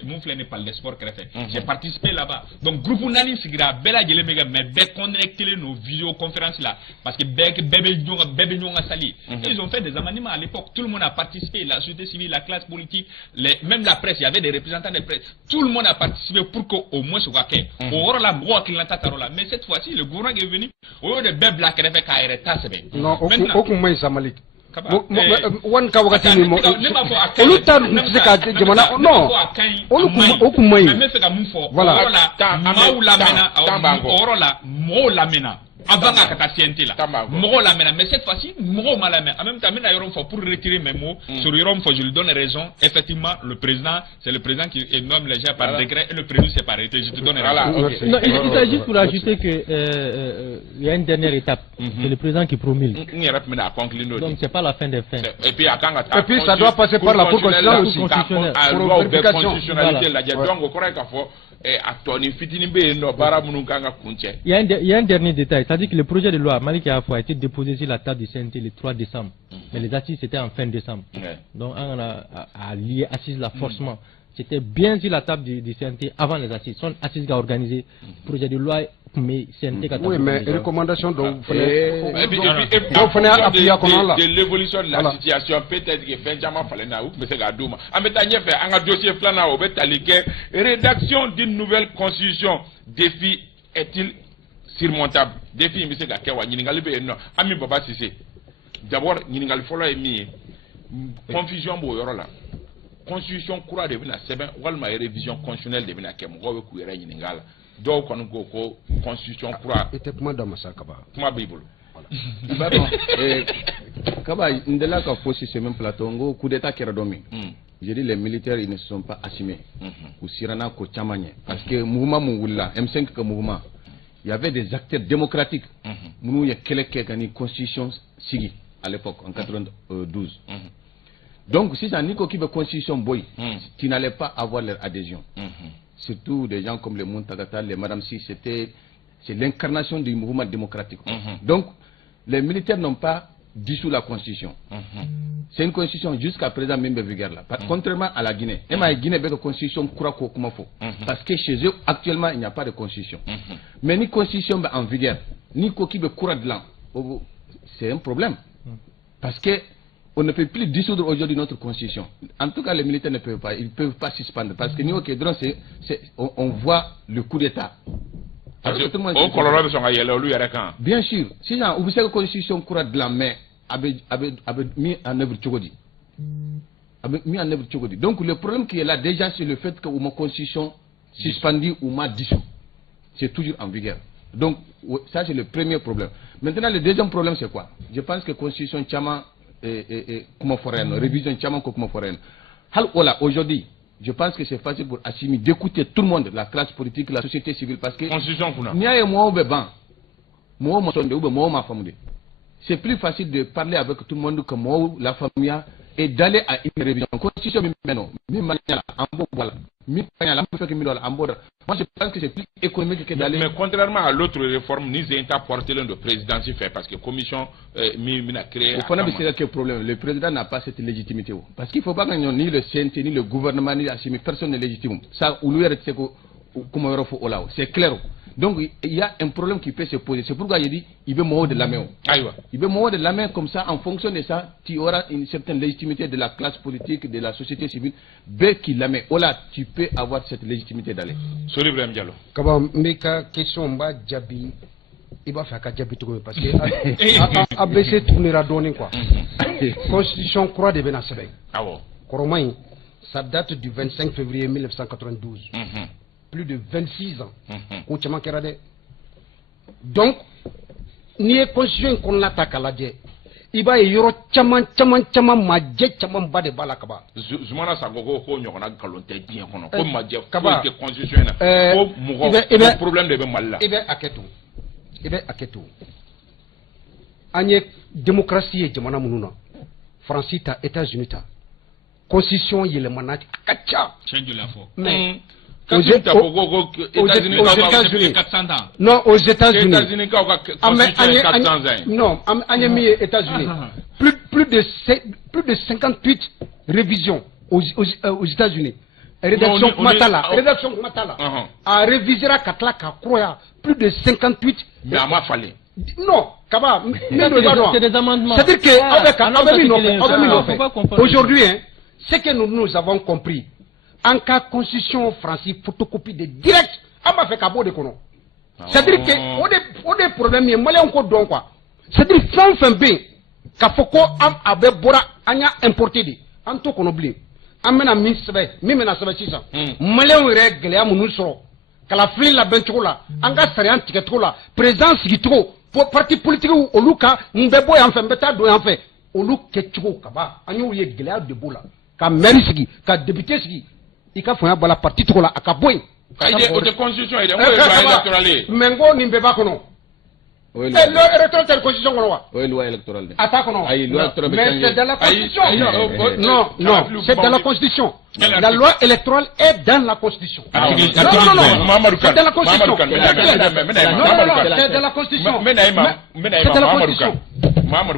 mon fléné par les sports créé. J'ai participé là-bas. Donc groupe nani sigira bela gele mega mais be connecter nos vidéoconférences là parce que bébé nyonga sali. Ils ont fait des amendements à l'époque. Tout le monde a participé, la société civile, la classe politique, même la presse, il y avait des représentants de presse. Tout le monde a participé pour qu'au moins ce soit mais cette fois-ci le gouvernement est venu au lieu de bébé la créé. Non, aucun moyen ça Malik. Wan ka wakati ni olu ta se ka jamana non aucun moyen voilà mo lamena avant ka ta CNT là mo lamena mais cette fois-ci mo malamena en même temps mena yorom faut pour retirer mes mots sur yorom faut je lui donne raison effectivement le président c'est le président qui nomme les gens par décret et le président c'est par arrêté je te donne raison. Non, il s'agit pour ajouter que il y a une dernière étape c'est le président qui promulgue donc c'est pas la fin des fins et puis ça doit passer par la Cour constitutionnelle aussi pour vérification constitutionnalité la donc au correct faut il y a un dernier détail, c'est-à-dire que le projet de loi Malik Afo a été déposé sur la table du CNT le 3 décembre, mais les assises c'était en fin décembre. Donc on a lié assises là forcément. C'était bien sur la table du CNT avant les assises. Son assises a organisé projet de loi mais CNT. Oui, mais les recommandations dont de l'évolution de la situation peut-être que Benjamin Falena ou monsieur Gadouma. En mettant fait un dossier flana au bétalique rédaction d'une nouvelle constitution défi est-il surmontable défi monsieur Gakewa Ningali non ami Baba Sissé. D'abord Ningali Folo est mis confusion boyorola. Constitution coura de la semaine ou la révision constitutionnelle de la Kemgo ku yera Ningal. Donc on go constitution coura était comment dans Masakaba. Comment Bible. Kaba ndela ka fosi ce même plateau ngo coup d'état qui redomi. Je dis les militaires ils ne sont pas assumés. Ou sirana ko chamanye parce que mouvement Mougoula M5 que mouvement il y avait des acteurs démocratiques. Mounou ya keleke kani constitution sigi à l'époque en 92. Donc si ça Nico qui veut constitution boy, tu n'allais pas avoir leur adhésion. Surtout des gens comme les Muntagata, les Madame Si, c'est l'incarnation du mouvement démocratique. Donc les militaires n'ont pas dissous la constitution. C'est une constitution jusqu'à présent même de vigueur là. Contrairement à la Guinée. Et la Guinée a une constitution comme faut. Parce que chez eux actuellement il n'y a pas de constitution. Mais ni constitution en vigueur, ni qui veut courir de l'an, c'est un problème. Parce que on ne peut plus dissoudre aujourd'hui notre constitution. En tout cas, les militaires ne peuvent pas, ils ne peuvent pas suspendre. Parce que nous, on voit le coup d'État. Bien sûr. Si vous savez que la constitution court de la main, avait mis en œuvre Tchogodi. Donc le problème qui est là déjà, c'est le fait que ma constitution suspendue ou ma dissous. C'est toujours en vigueur. Donc ça c'est le premier problème. Maintenant le deuxième problème c'est quoi? Je pense que la constitution Tchama est comme foraine, révision Tchama comme foraine. Aujourd'hui, je pense que c'est facile pour Assimi d'écouter tout le monde, la classe politique, la société civile, parce que c'est plus facile de parler avec tout le monde que moi, la famille, et d'aller à une révision. Constitution, moi, je pense que c'est plus économique que d'aller. Mais contrairement à l'autre réforme, nous avons porté le président fait parce que la commission a créé. Le problème, le président n'a pas cette légitimité. Parce qu'il ne faut pas que ni le CNT, ni le gouvernement, ni Assimi, personne n'est légitime. Ça, c'est clair. Donc il y a un problème qui peut se poser. C'est pourquoi il dit il veut mourir de la main. Il veut mourir de la main comme ça. En fonction de ça, tu auras une certaine légitimité de la classe politique, de la société civile. Dès qu'il la met, tu peux avoir cette légitimité d'aller. Sur Ibrahim Diallo. Kaba meka question mba jabi iba fa ka jabi tout parce que ABC tournera donner quoi. Constitution croix de Benasebe. Ah bon. Koromai, ça date du 25 février 1992. Plus de 26 ans. Donc, ni est constitution qu'on l'attaque à la dé. Il va y avoir chaman madje chaman bade balakaba. Zumana sagogo ko nyona kalonte bien kono ko madje ko ke constitution na ko mugo problème de mal là. Ibe aketo. Anye démocratie et jamana mununa. France ta États-Unis ta. Constitution yele manati akacha. Change la fois. Mais aux États-Unis, 400 ans. Non, aux États-Unis. Non, États-Unis. Plus de 58 révisions aux États-Unis. Rédaction Matala. A révisé la Katla Kakroya. Plus de 58. Mais à ma fallait. Non, Kaba. C'est des amendements. C'est-à-dire que, aujourd'hui, ce que nous avons compris, en cas de constitution française, photocopie de direct, on m'a fait cabo de kono. C'est-à-dire que, on des problèmes, il y a malais encore donc quoi. C'est-à-dire, fin bien, qu'à Foko, on avait bora, on a importé de, en tout qu'on oublie. On m'a mis sebe, mimena sebe 600. Malais on règle, à mon soro. Qu'à la fin, la bencho là, on a serré un ticket trop là, présence qui trop, pour parti politique ou au Luka, m'bebo et enfin, bêta doit en fait. Au Luk ketcho, kaba, on y a glade de boula. Qu'à mairie qu'à député ski. Il faut faire la partie trop là à Kaboy. La constitution est électorale. Mengo Nimbeba kono. Oui, loi électorale. Attaque non. Mais c'est dans la constitution. Non, c'est dans la constitution. La loi électorale est dans la constitution. Non, c'est dans la constitution. C'est dans la constitution. C'est dans la constitution.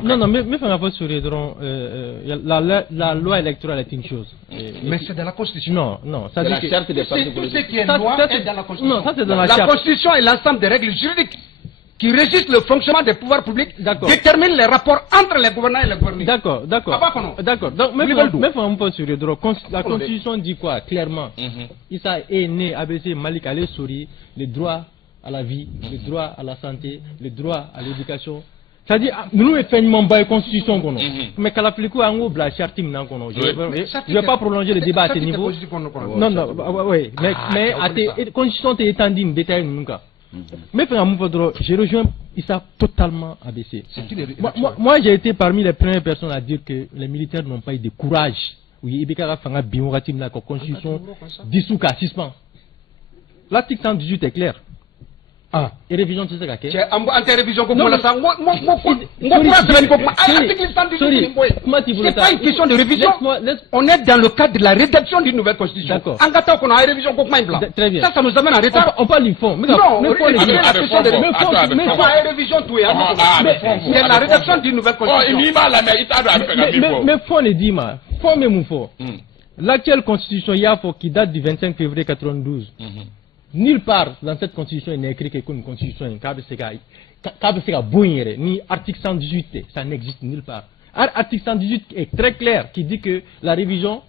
Non, mais faire un peu sur la loi électorale est une chose. Mais c'est dans la constitution. Non, ça dit que tout ce qui est loi est dans la constitution. Non, ça c'est dans la charte. La constitution est l'ensemble des règles juridiques qui régissent le fonctionnement des pouvoirs publics, déterminent les rapports entre les gouvernants et les gouvernés. D'accord. Donc, mais faut un peu sur le droit. La constitution dit quoi clairement? Issa est né ABC Malik Ali Souri, le droit à la vie, le droit à la santé, le droit à l'éducation. C'est-à-dire, nous faisons une constitution. Mais quand la plico a la charte, je ne vais pas prolonger le débat à ce niveau. Non, oui. Mais la constitution est étendue en détail. Mais je rejoins Issa totalement ABC. Moi, j'ai été parmi les premières personnes à dire que les militaires n'ont pas eu de courage. Oui, il y a une constitution dissous qu'à suspens. L'article 118 est clair. Et révision, tu sais quoi? C'est révision comme ça. C'est pas une question de révision. On est dans le cadre de la rédaction d'une nouvelle constitution. D'accord. Très bien. Ça nous amène à retard. On parle du fond. Non, la révision tout est. C'est la rédaction d'une nouvelle constitution. Mais fond le dit, fond même fond. L'actuelle constitution, qui date du 25 février 92. Nulle part dans cette constitution il n'est écrit qu'une constitution ni article 118 ça n'existe nulle part. Article 118 est très clair qui dit que la révision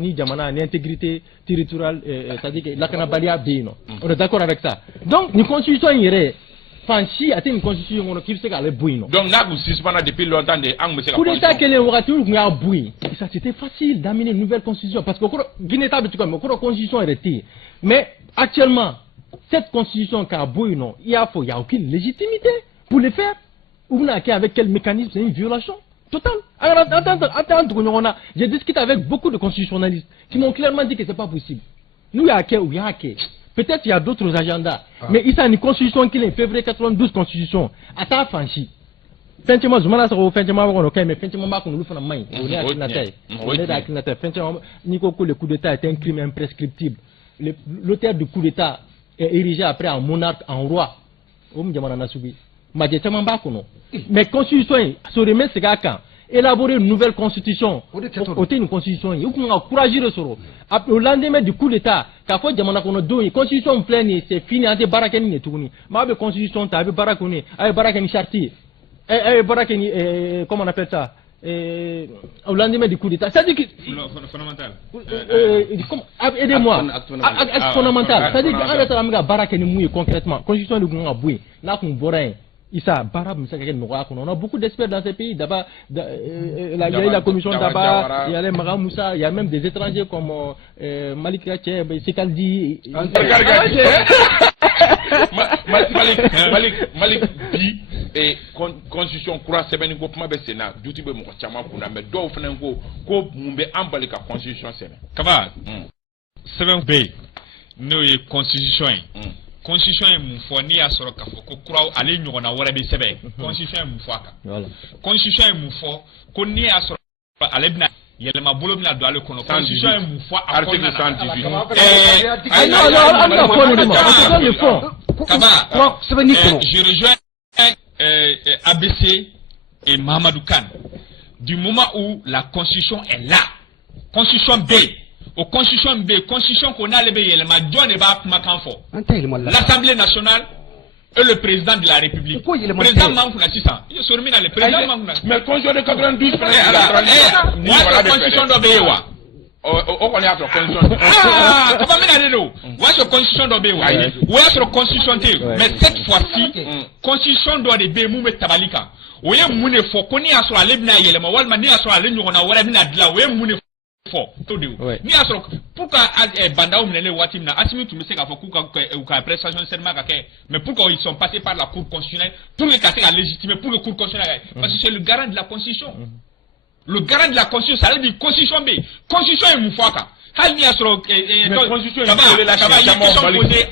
ni intégrité territoriale, c'est-à-dire que la Canabalia Bino. On est d'accord avec ça. Donc, une constitution irait. Fanchi a une constitution qui se calme bouillon. Donc, là, vous suspendez depuis longtemps des angles. Pour l'État qu'elle est au retour, il y a bouilli. Ça, c'était facile d'amener une nouvelle constitution. Parce que, Guinée, la constitution est restée. Mais, actuellement, cette constitution qui a bouilli, il n'y a aucune légitimité pour le faire. Ou avec quel mécanisme? C'est une violation totale. Attends, j'ai discuté avec beaucoup de constitutionnalistes qui m'ont clairement dit que ce n'est pas possible. Nous, il y a peut-être il y a d'autres agendas, mais il y a une constitution qui est février 92 constitution. À ta franchi. Fentement, je m'en ai fentement, mais fentement, qu'on nous fait la main. On est à Kinata. Fentement, le coup d'État est un crime imprescriptible. L'auteur du coup d'État est érigé après en monarque, en roi. Mais constitution, se remet ce gars quand élaborer une nouvelle constitution, une constitution, il faut encourager le soro. Au lendemain du coup d'État, quand faut demander qu'on a donné constitution pleine, c'est fini, on a barakani et tout. Mais la constitution, tu as barakani, barakani charti, barakani, comment on appelle ça? Au lendemain du coup d'État, c'est-à-dire que fondamental. Aidez-moi. Acte fondamental. C'est-à-dire que on a barakani mouillé concrètement. Constitution de Gunga Bouy, là qu'on boit. On a beaucoup d'experts dans ces pays. D'abord, il y a la commission d'Aba, il y a les Maramoussa, il y a même des étrangers comme Malik Rache, Sekaldi. Malik dit et constitution courant c'est bien gouvernement be Sénat d'outil be mo chama kuna mais do fenen ko mumbe ambali ka constitution Sénat. Kaba. 7B. No constitution. Constitution est mon fourni à sur le café. Qu'on aller nous on a voilà bien c'est constitution est mon foaka. Constitution est mon fort. Qu'on y a sur aller bien. Il y a le mabolo bien doit le connaître. Constitution est mon foie. Article 118. Je rejoins ABC et Mahamadou Kane. Du moment où la constitution est là, constitution B. Au constitution B, constitution qu'on a l'Assemblée nationale et le président de la République. Le président Manfouna 600. Il se remet dans le président Manfouna. Mais constitution de 92, la constitution d'Obewa. On est à la constitution. Ah, comment on a la constitution d'Obewa. Où est la constitution de. Mais cette fois-ci, constitution d'Obewa, Moumé Tabalika. Où est Moune Fo, qu'on est à sur la Lebna Yelema, ou Almani à sur la Lebna, on a Wallabina de là, où est Moune ni a sɔrɔ pourquoi bandaw minɛlen waati min na Assimi tun bɛ se k'a fɔ k'u ka prestation serment ka kɛ mais pourquoi ils sont passés par la cour constitutionnelle pour que ka se ka légitimer pour que cour constitutionnelle parce que c'est le garant de la constitution. Le garant de la constitution ça veut dire constitution B constitution est mun fɔ a kan hali ni a sɔrɔ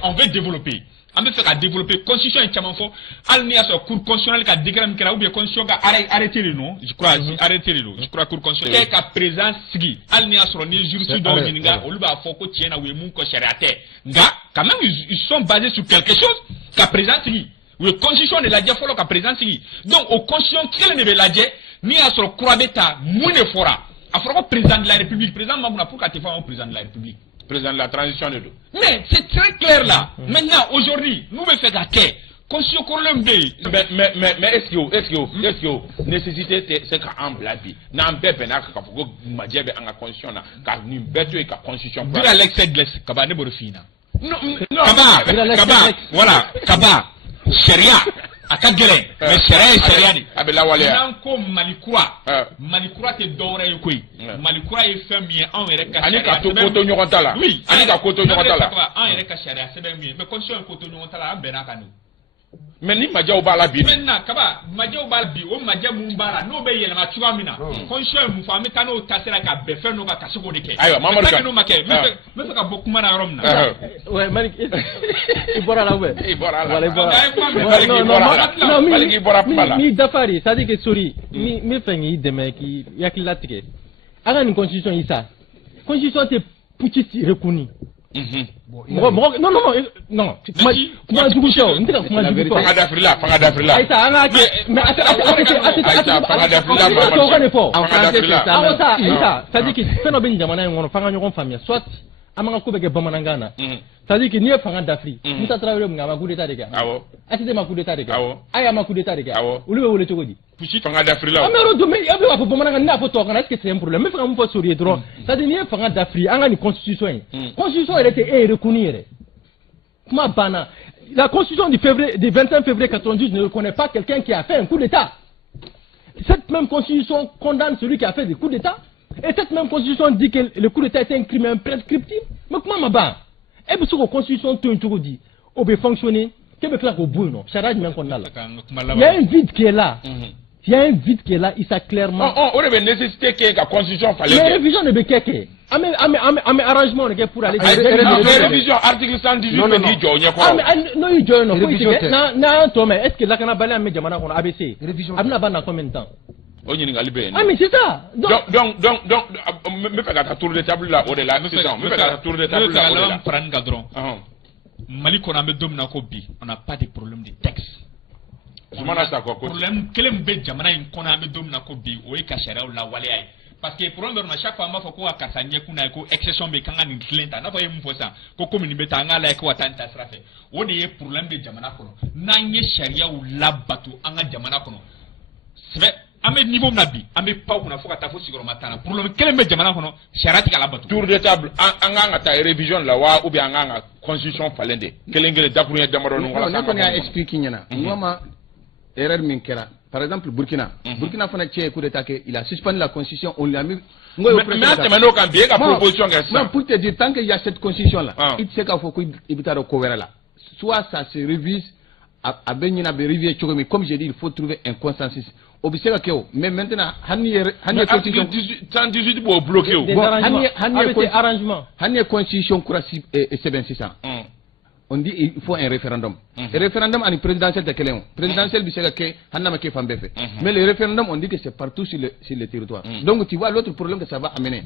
on veut développer. On veut faire développer constitution et chamanfo alnia sur cour constitutionnelle qui a dégrammé ou bien constitution qui a arrêté le nom je crois arrêté le nom je crois cour constitutionnelle qui a présent sigi alnia sur ni juridiction dans ninga au lieu à foko tiena ou mon ko chariate nga quand même ils sont basés sur quelque chose qui a présent sigi ou constitution de la diafolo qui a présent sigi donc au constitution qui ne veut la dire ni à sur croix beta mune fora afro président de la République président Mamouna pour qu'à te faire un président de la République président de la transition de l'eau. Mais c'est très clair là. Maintenant, aujourd'hui, nous me faisons gâter. Constitution Colombie. Mais est-ce que nécessité c'est qu'en blabi. N'en bébé n'a qu'à faut que madjebe en constitution na car nous bête et qu'à constitution. Dire Alex Egles, Kaba ne borofina. Non. Kaba, voilà, Kaba, Sharia. Akagere, mais Sharia ni. Abela Walia. Nanko Malikura te dora yokoi. Malikura est fait mieux en ereka. Anika koto nyokotala. Oui, anika koto nyokotala. En ereka Sharia, c'est bien mieux. Mais constitution koto nyokotala ambena kanu. Mais ni maja bala bi. Maintenant, Kaba, maja bala bi, o maja mumbara, no be yele machuwa mina. Constitution mu fami kanu tasera ka befe no ka kasoko deke. Ayo, mamadou ka. No make, me fe ka bokuma na romna. Ouais, Malik. Ibora la ouais. Ibora la. Non, mi dafari, ça dit que sori, mi fengi deme ki yakilatike. Aga ni constitution isa. Constitution te petit reconnu. Non. Comment du coup ça? Fanga d'Afrique. Aïssa, anga ke. Mais Fanga d'Afrique. Ça dit que phénomène jamana ngono fanga nyon famille. Soit amanga ko be ke bamanangana c'est-à-dire que ni fanga d'Afrique Moussa Traoré ngama coup d'état de ga awo asite ma coup d'état de ga awo aya ma coup d'état de ga ulu be wole chogodi pushi fanga d'Afrique là amero do mais abe wa ko bamanangana na photo kana est-ce que c'est un problème mais fanga mu fa sorier droit c'est-à-dire ni fanga d'Afrique anga ni constitution constitution elle était reconnue comment bana la constitution du 25 février 92 ne reconnaît pas quelqu'un qui a fait un coup d'état. Cette même constitution condamne celui qui a fait des coups d'état. Et cette même constitution dit que le coup d'état était un crime imprescriptible. Mais comment m'a et puis la constitution dit on peut fonctionner que peut faire au bout non. Il y a un vide qui est là. Il y a un vide qui est là, il s'est clairement. On aurait nécessité que la constitution fallait. Mais révision ne peut qu'être. Amé arrangement pour aller. Révision article 118 me dit Joe. Non, il Joe non. Est-ce que la Canabala met Jamana on ABC? Révision. Amna bana combien de temps? Ah mais c'est ça. Donc me fait la tour de table là au delà. Me fait la tour de table là au delà. Mali qu'on a mis domina kobi, on n'a pas de problème de texte. Problème quel be jamana in kona me domina ko bi o e ka sharia la wale ay parce que problème na chaque fois ma fa ko akasanye kuna ko exception be kanga ni clinta na fa yemu fo sa ko commune be tanga la ko watanta srafe o de problème de jamana kono na nye sharia la batu anga jamana kono c'est ame niveau nabi ame pa kuna fo ka ta fo sigoro matana problème quel be jamana kono sharia ti kala batu tour de table anga ta révision la wa ou bien anga constitution falende kelengele dakuru ya jamaro no ngala ko ya explique nyana ngoma erreur minkera par exemple Burkina fana tché coup d'état il a suspendu la constitution on lui a mis mais proposition pour te dire tant qu'il y a cette constitution là il sait qu'il faut qu'il ibitaro ko wera là soit ça se révise à benina be rivier chogomi comme j'ai dit il faut trouver un consensus obiseka keo mais maintenant hani constitution 118 pour bloquer arrangement hani constitution kurasi et 7600 on dit il faut un référendum. Le référendum en présidentiel de quel présidentiel bisega ke hanna make fambe fait. Mais le référendum on dit que c'est partout sur le territoire. Donc tu vois l'autre problème que ça va amener.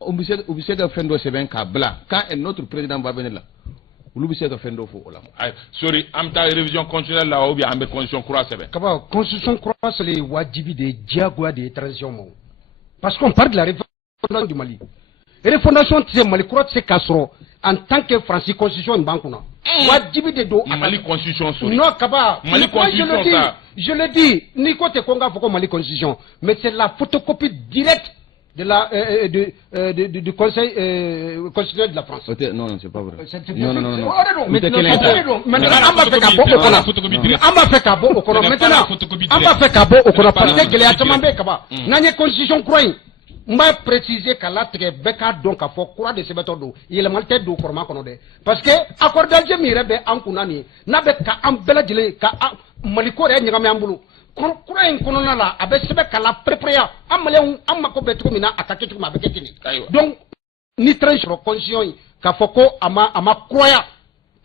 On bisega fendo seben ka bla quand un autre président va venir là. Ou bisega fendo fo là. Sorry, amta révision constitutionnelle là ou bien ambe constitution croix seben. Kaba constitution croix c'est les wajibi de diagwa de transition. Parce qu'on parle de la refondation du Mali. Et la fondation de Mali croix c'est Castro en tant que Francis constitution une banque wajibi de do Mali constitution non kaba Mali constitution ça je le dis ni côté Conga faut Mali constitution mais c'est la photocopie directe de la du conseil constitutionnel de la France. Non c'est pas vrai. Non. Maintenant on va faire cabo au Congo maintenant on va faire cabo au Congo parce que les atambe kaba nanye constitution croix m'a précisé qu'à la très beka donc à fort croix de ces méthodes il est mal tête do format qu'on a parce que accord d'Alger mirebe en kunani na be ka am bela jile ka maliko re nyama ambulu croix en konona la abe sebe ka la préparer amale amako betu mina akake tu ma be ketini donc ni tranche conscient ka foko ama croix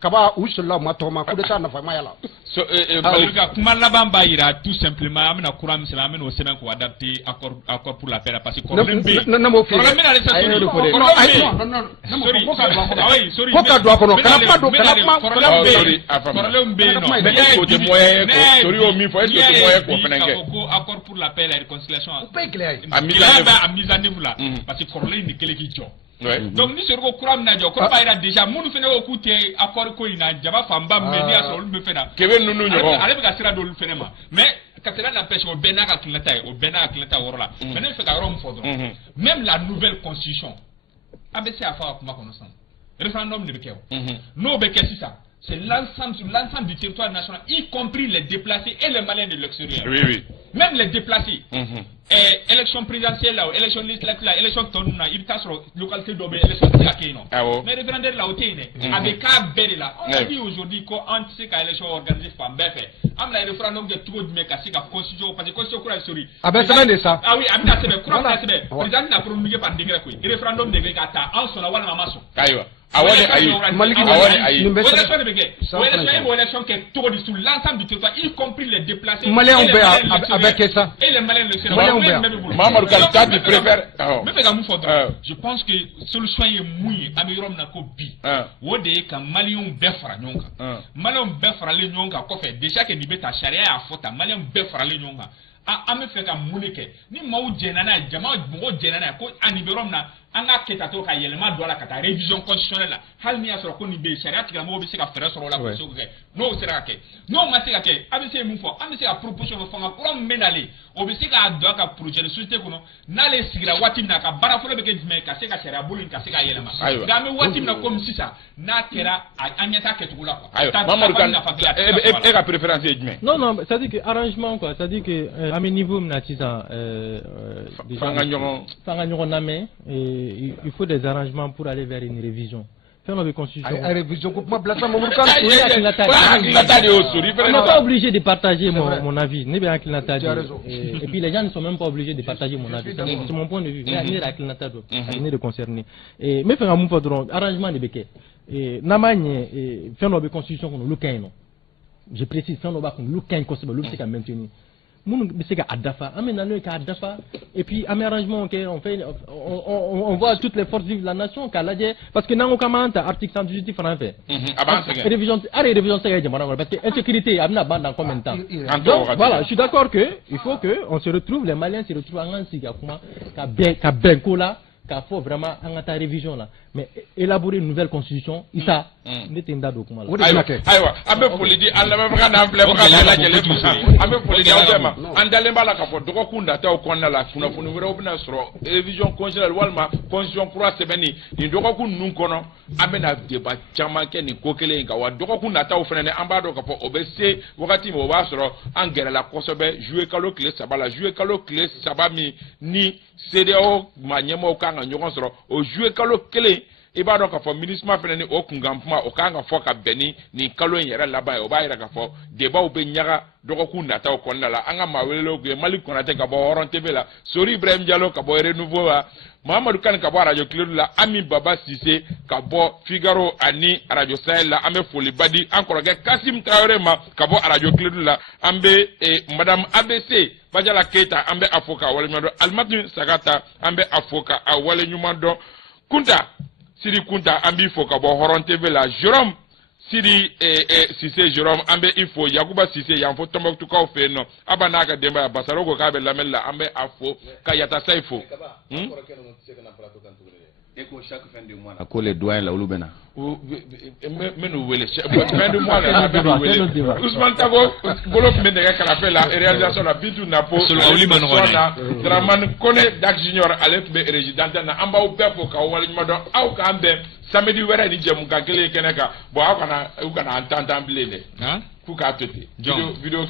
kaba usula matoma coup d'état na fama yala so malika kuma labamba ira tout simplement amena courant misala amena au semaine ko adapter accord pour la paix parce que problème b non mo fi problème na les sorry ko do kono kala pa do problème b non mais il faut des moyens sorry au mi faut est-ce que des moyens pour faire accord pour la paix et la réconciliation pas clair à mise en œuvre là parce que problème ni kele ki jo donc ni sur ko kuram na jo ko ba ira déjà munu fene ko kuté accord ko ina jaba famba meni aso lu fena kebe nunu nyo ale be ka sira do lu fene ma mais katela na pêche au benaka kleta worla mais ne fait ka rom fodro même la nouvelle constitution ABC a fa kuma kono san référendum ne be kew no be kesi ça c'est l'ensemble du territoire national y compris les déplacés et les Maliens de l'extérieur. Oui. Même les déplacés. Élection présidentielle là, élection législative là, élection tonuna, il passe sur localité d'obé, élection tikakeno. Mais référendaire là, avec un bel là, on a dit aujourd'hui qu'on antique à l'élection organisée par BF. Am la référendum de tout de mec à la constitution, parce que constitution quoi souris. Ah ben c'est bien ça. Ah oui, amina c'est bien, quoi c'est bien. Président n'a promulgué par décret quoi. Référendum de Vegata, en son awal mamaso. Élection qui est tout sur l'ensemble du territoire, y compris les déplacés. Malien avec ça. Et les Maliens le je pense que solution est mouillée, améliorer na ko bi. Wode ka Malien befra nyonga. Malien befra le nyonga ko fait déjà que libeta charia a fota Malien befra le nyonga. A me fait ka munike. Ni maou jenana jama mo jenana ko aniberom na anga ketato ka yelema do la kata révision constitutionnelle la hal mi asoro ko ni be sharia tigala mo be se ka fere soro la ko so ke no sera ke no ma se ka ke abise mu fo am se ka proposition fo nga ko menale o be se ka do ka projet de société ko no na le sigira wati na ka bara fo be ke dime ka se ka sharia bulu ka se ka yelema ga me wati na comme sisa na kera anyata ke tugula ko Mamadou Kan e ka préférence dime non ça dit que arrangement quoi ça dit que à mes niveaux natisa fanga nyogo name il faut des arrangements pour aller vers une révision. Faire une constitution. Révision, on n'est pas obligé de partager mon avis. Et puis les gens ne sont même pas obligés de partager mon avis. C'est mon point de vue. Mais de concerner. Mais faire un arrangement de béquet. Namagne faire une constitution qu'on le je précise faire une locaine qu'on se maintenir. Et puis aménagement on voit toutes les forces vives de la nation parce que dans aucun moment article 118 français révision parce que insécurité dans combien de temps. Donc voilà, je suis d'accord que il faut que on se retrouve, les Maliens se retrouvent en qu'il faut vraiment en révision là, mais élaborer une nouvelle constitution, ça n'est pas document là. Aïwa, abe polidi, alla me vrana amble vrana la jele musa. Abe polidi awema, andale mbala kapo doko kunda ta okonna la kuna funu wera obina soro révision constitutionnelle walma constitution kura sebeni ni doko kun nun kono abe na débat chama ke ni kokele nga wa doko kunda ta ofene ambado kapo obese wakati mo ba soro angere la kosobe jouer kalo clé sabala jouer kalo clé sabami ni CDO manyemo kanga nyogon soro o jouer kalo clé e ba do ka fo ministre fene ni o kungampuma o kanga fo ka beni ni kalo yere laba o ba ira ka fo deba o be nyaga doko kunda ta o konna la anga mawele o Malik Konate ka bo Horon TV la Sori Ibrahim Diallo ka bo Renouveau wa Mamadou Kan ka bo Radio Clear la Ami Baba Cissé ka bo Figaro ani Radio Sahel la ambe Foli Badi encore ke Kassim Traoré ma ka bo Radio Clear la ambe Madame ABC Bajala Keita ambe afoka wale nyundo Almatu Sagata ambe afoka a wale nyundo Kunta Siri Kunta ambi foka bo Horon TV la Jérôme Siri Cissé Jérôme ambe ifo Yakuba Cissé yanfo Tombouctou ka ofe no abana ka demba Basaroko ka be lamela ambe afo ka yata saifo Eko chaque fin du mois ko les doyens la ulubena menu wele fin du mois la wele Ousmane Tago bolo mende ka la fait la réalisation la Bintou Napo Draman Kone Dak Junior Alep be résident na amba o pefo ka wali modo au ka ambe samedi wera ni jemu ka kele keneka bo akana entendre blele ku ka tete video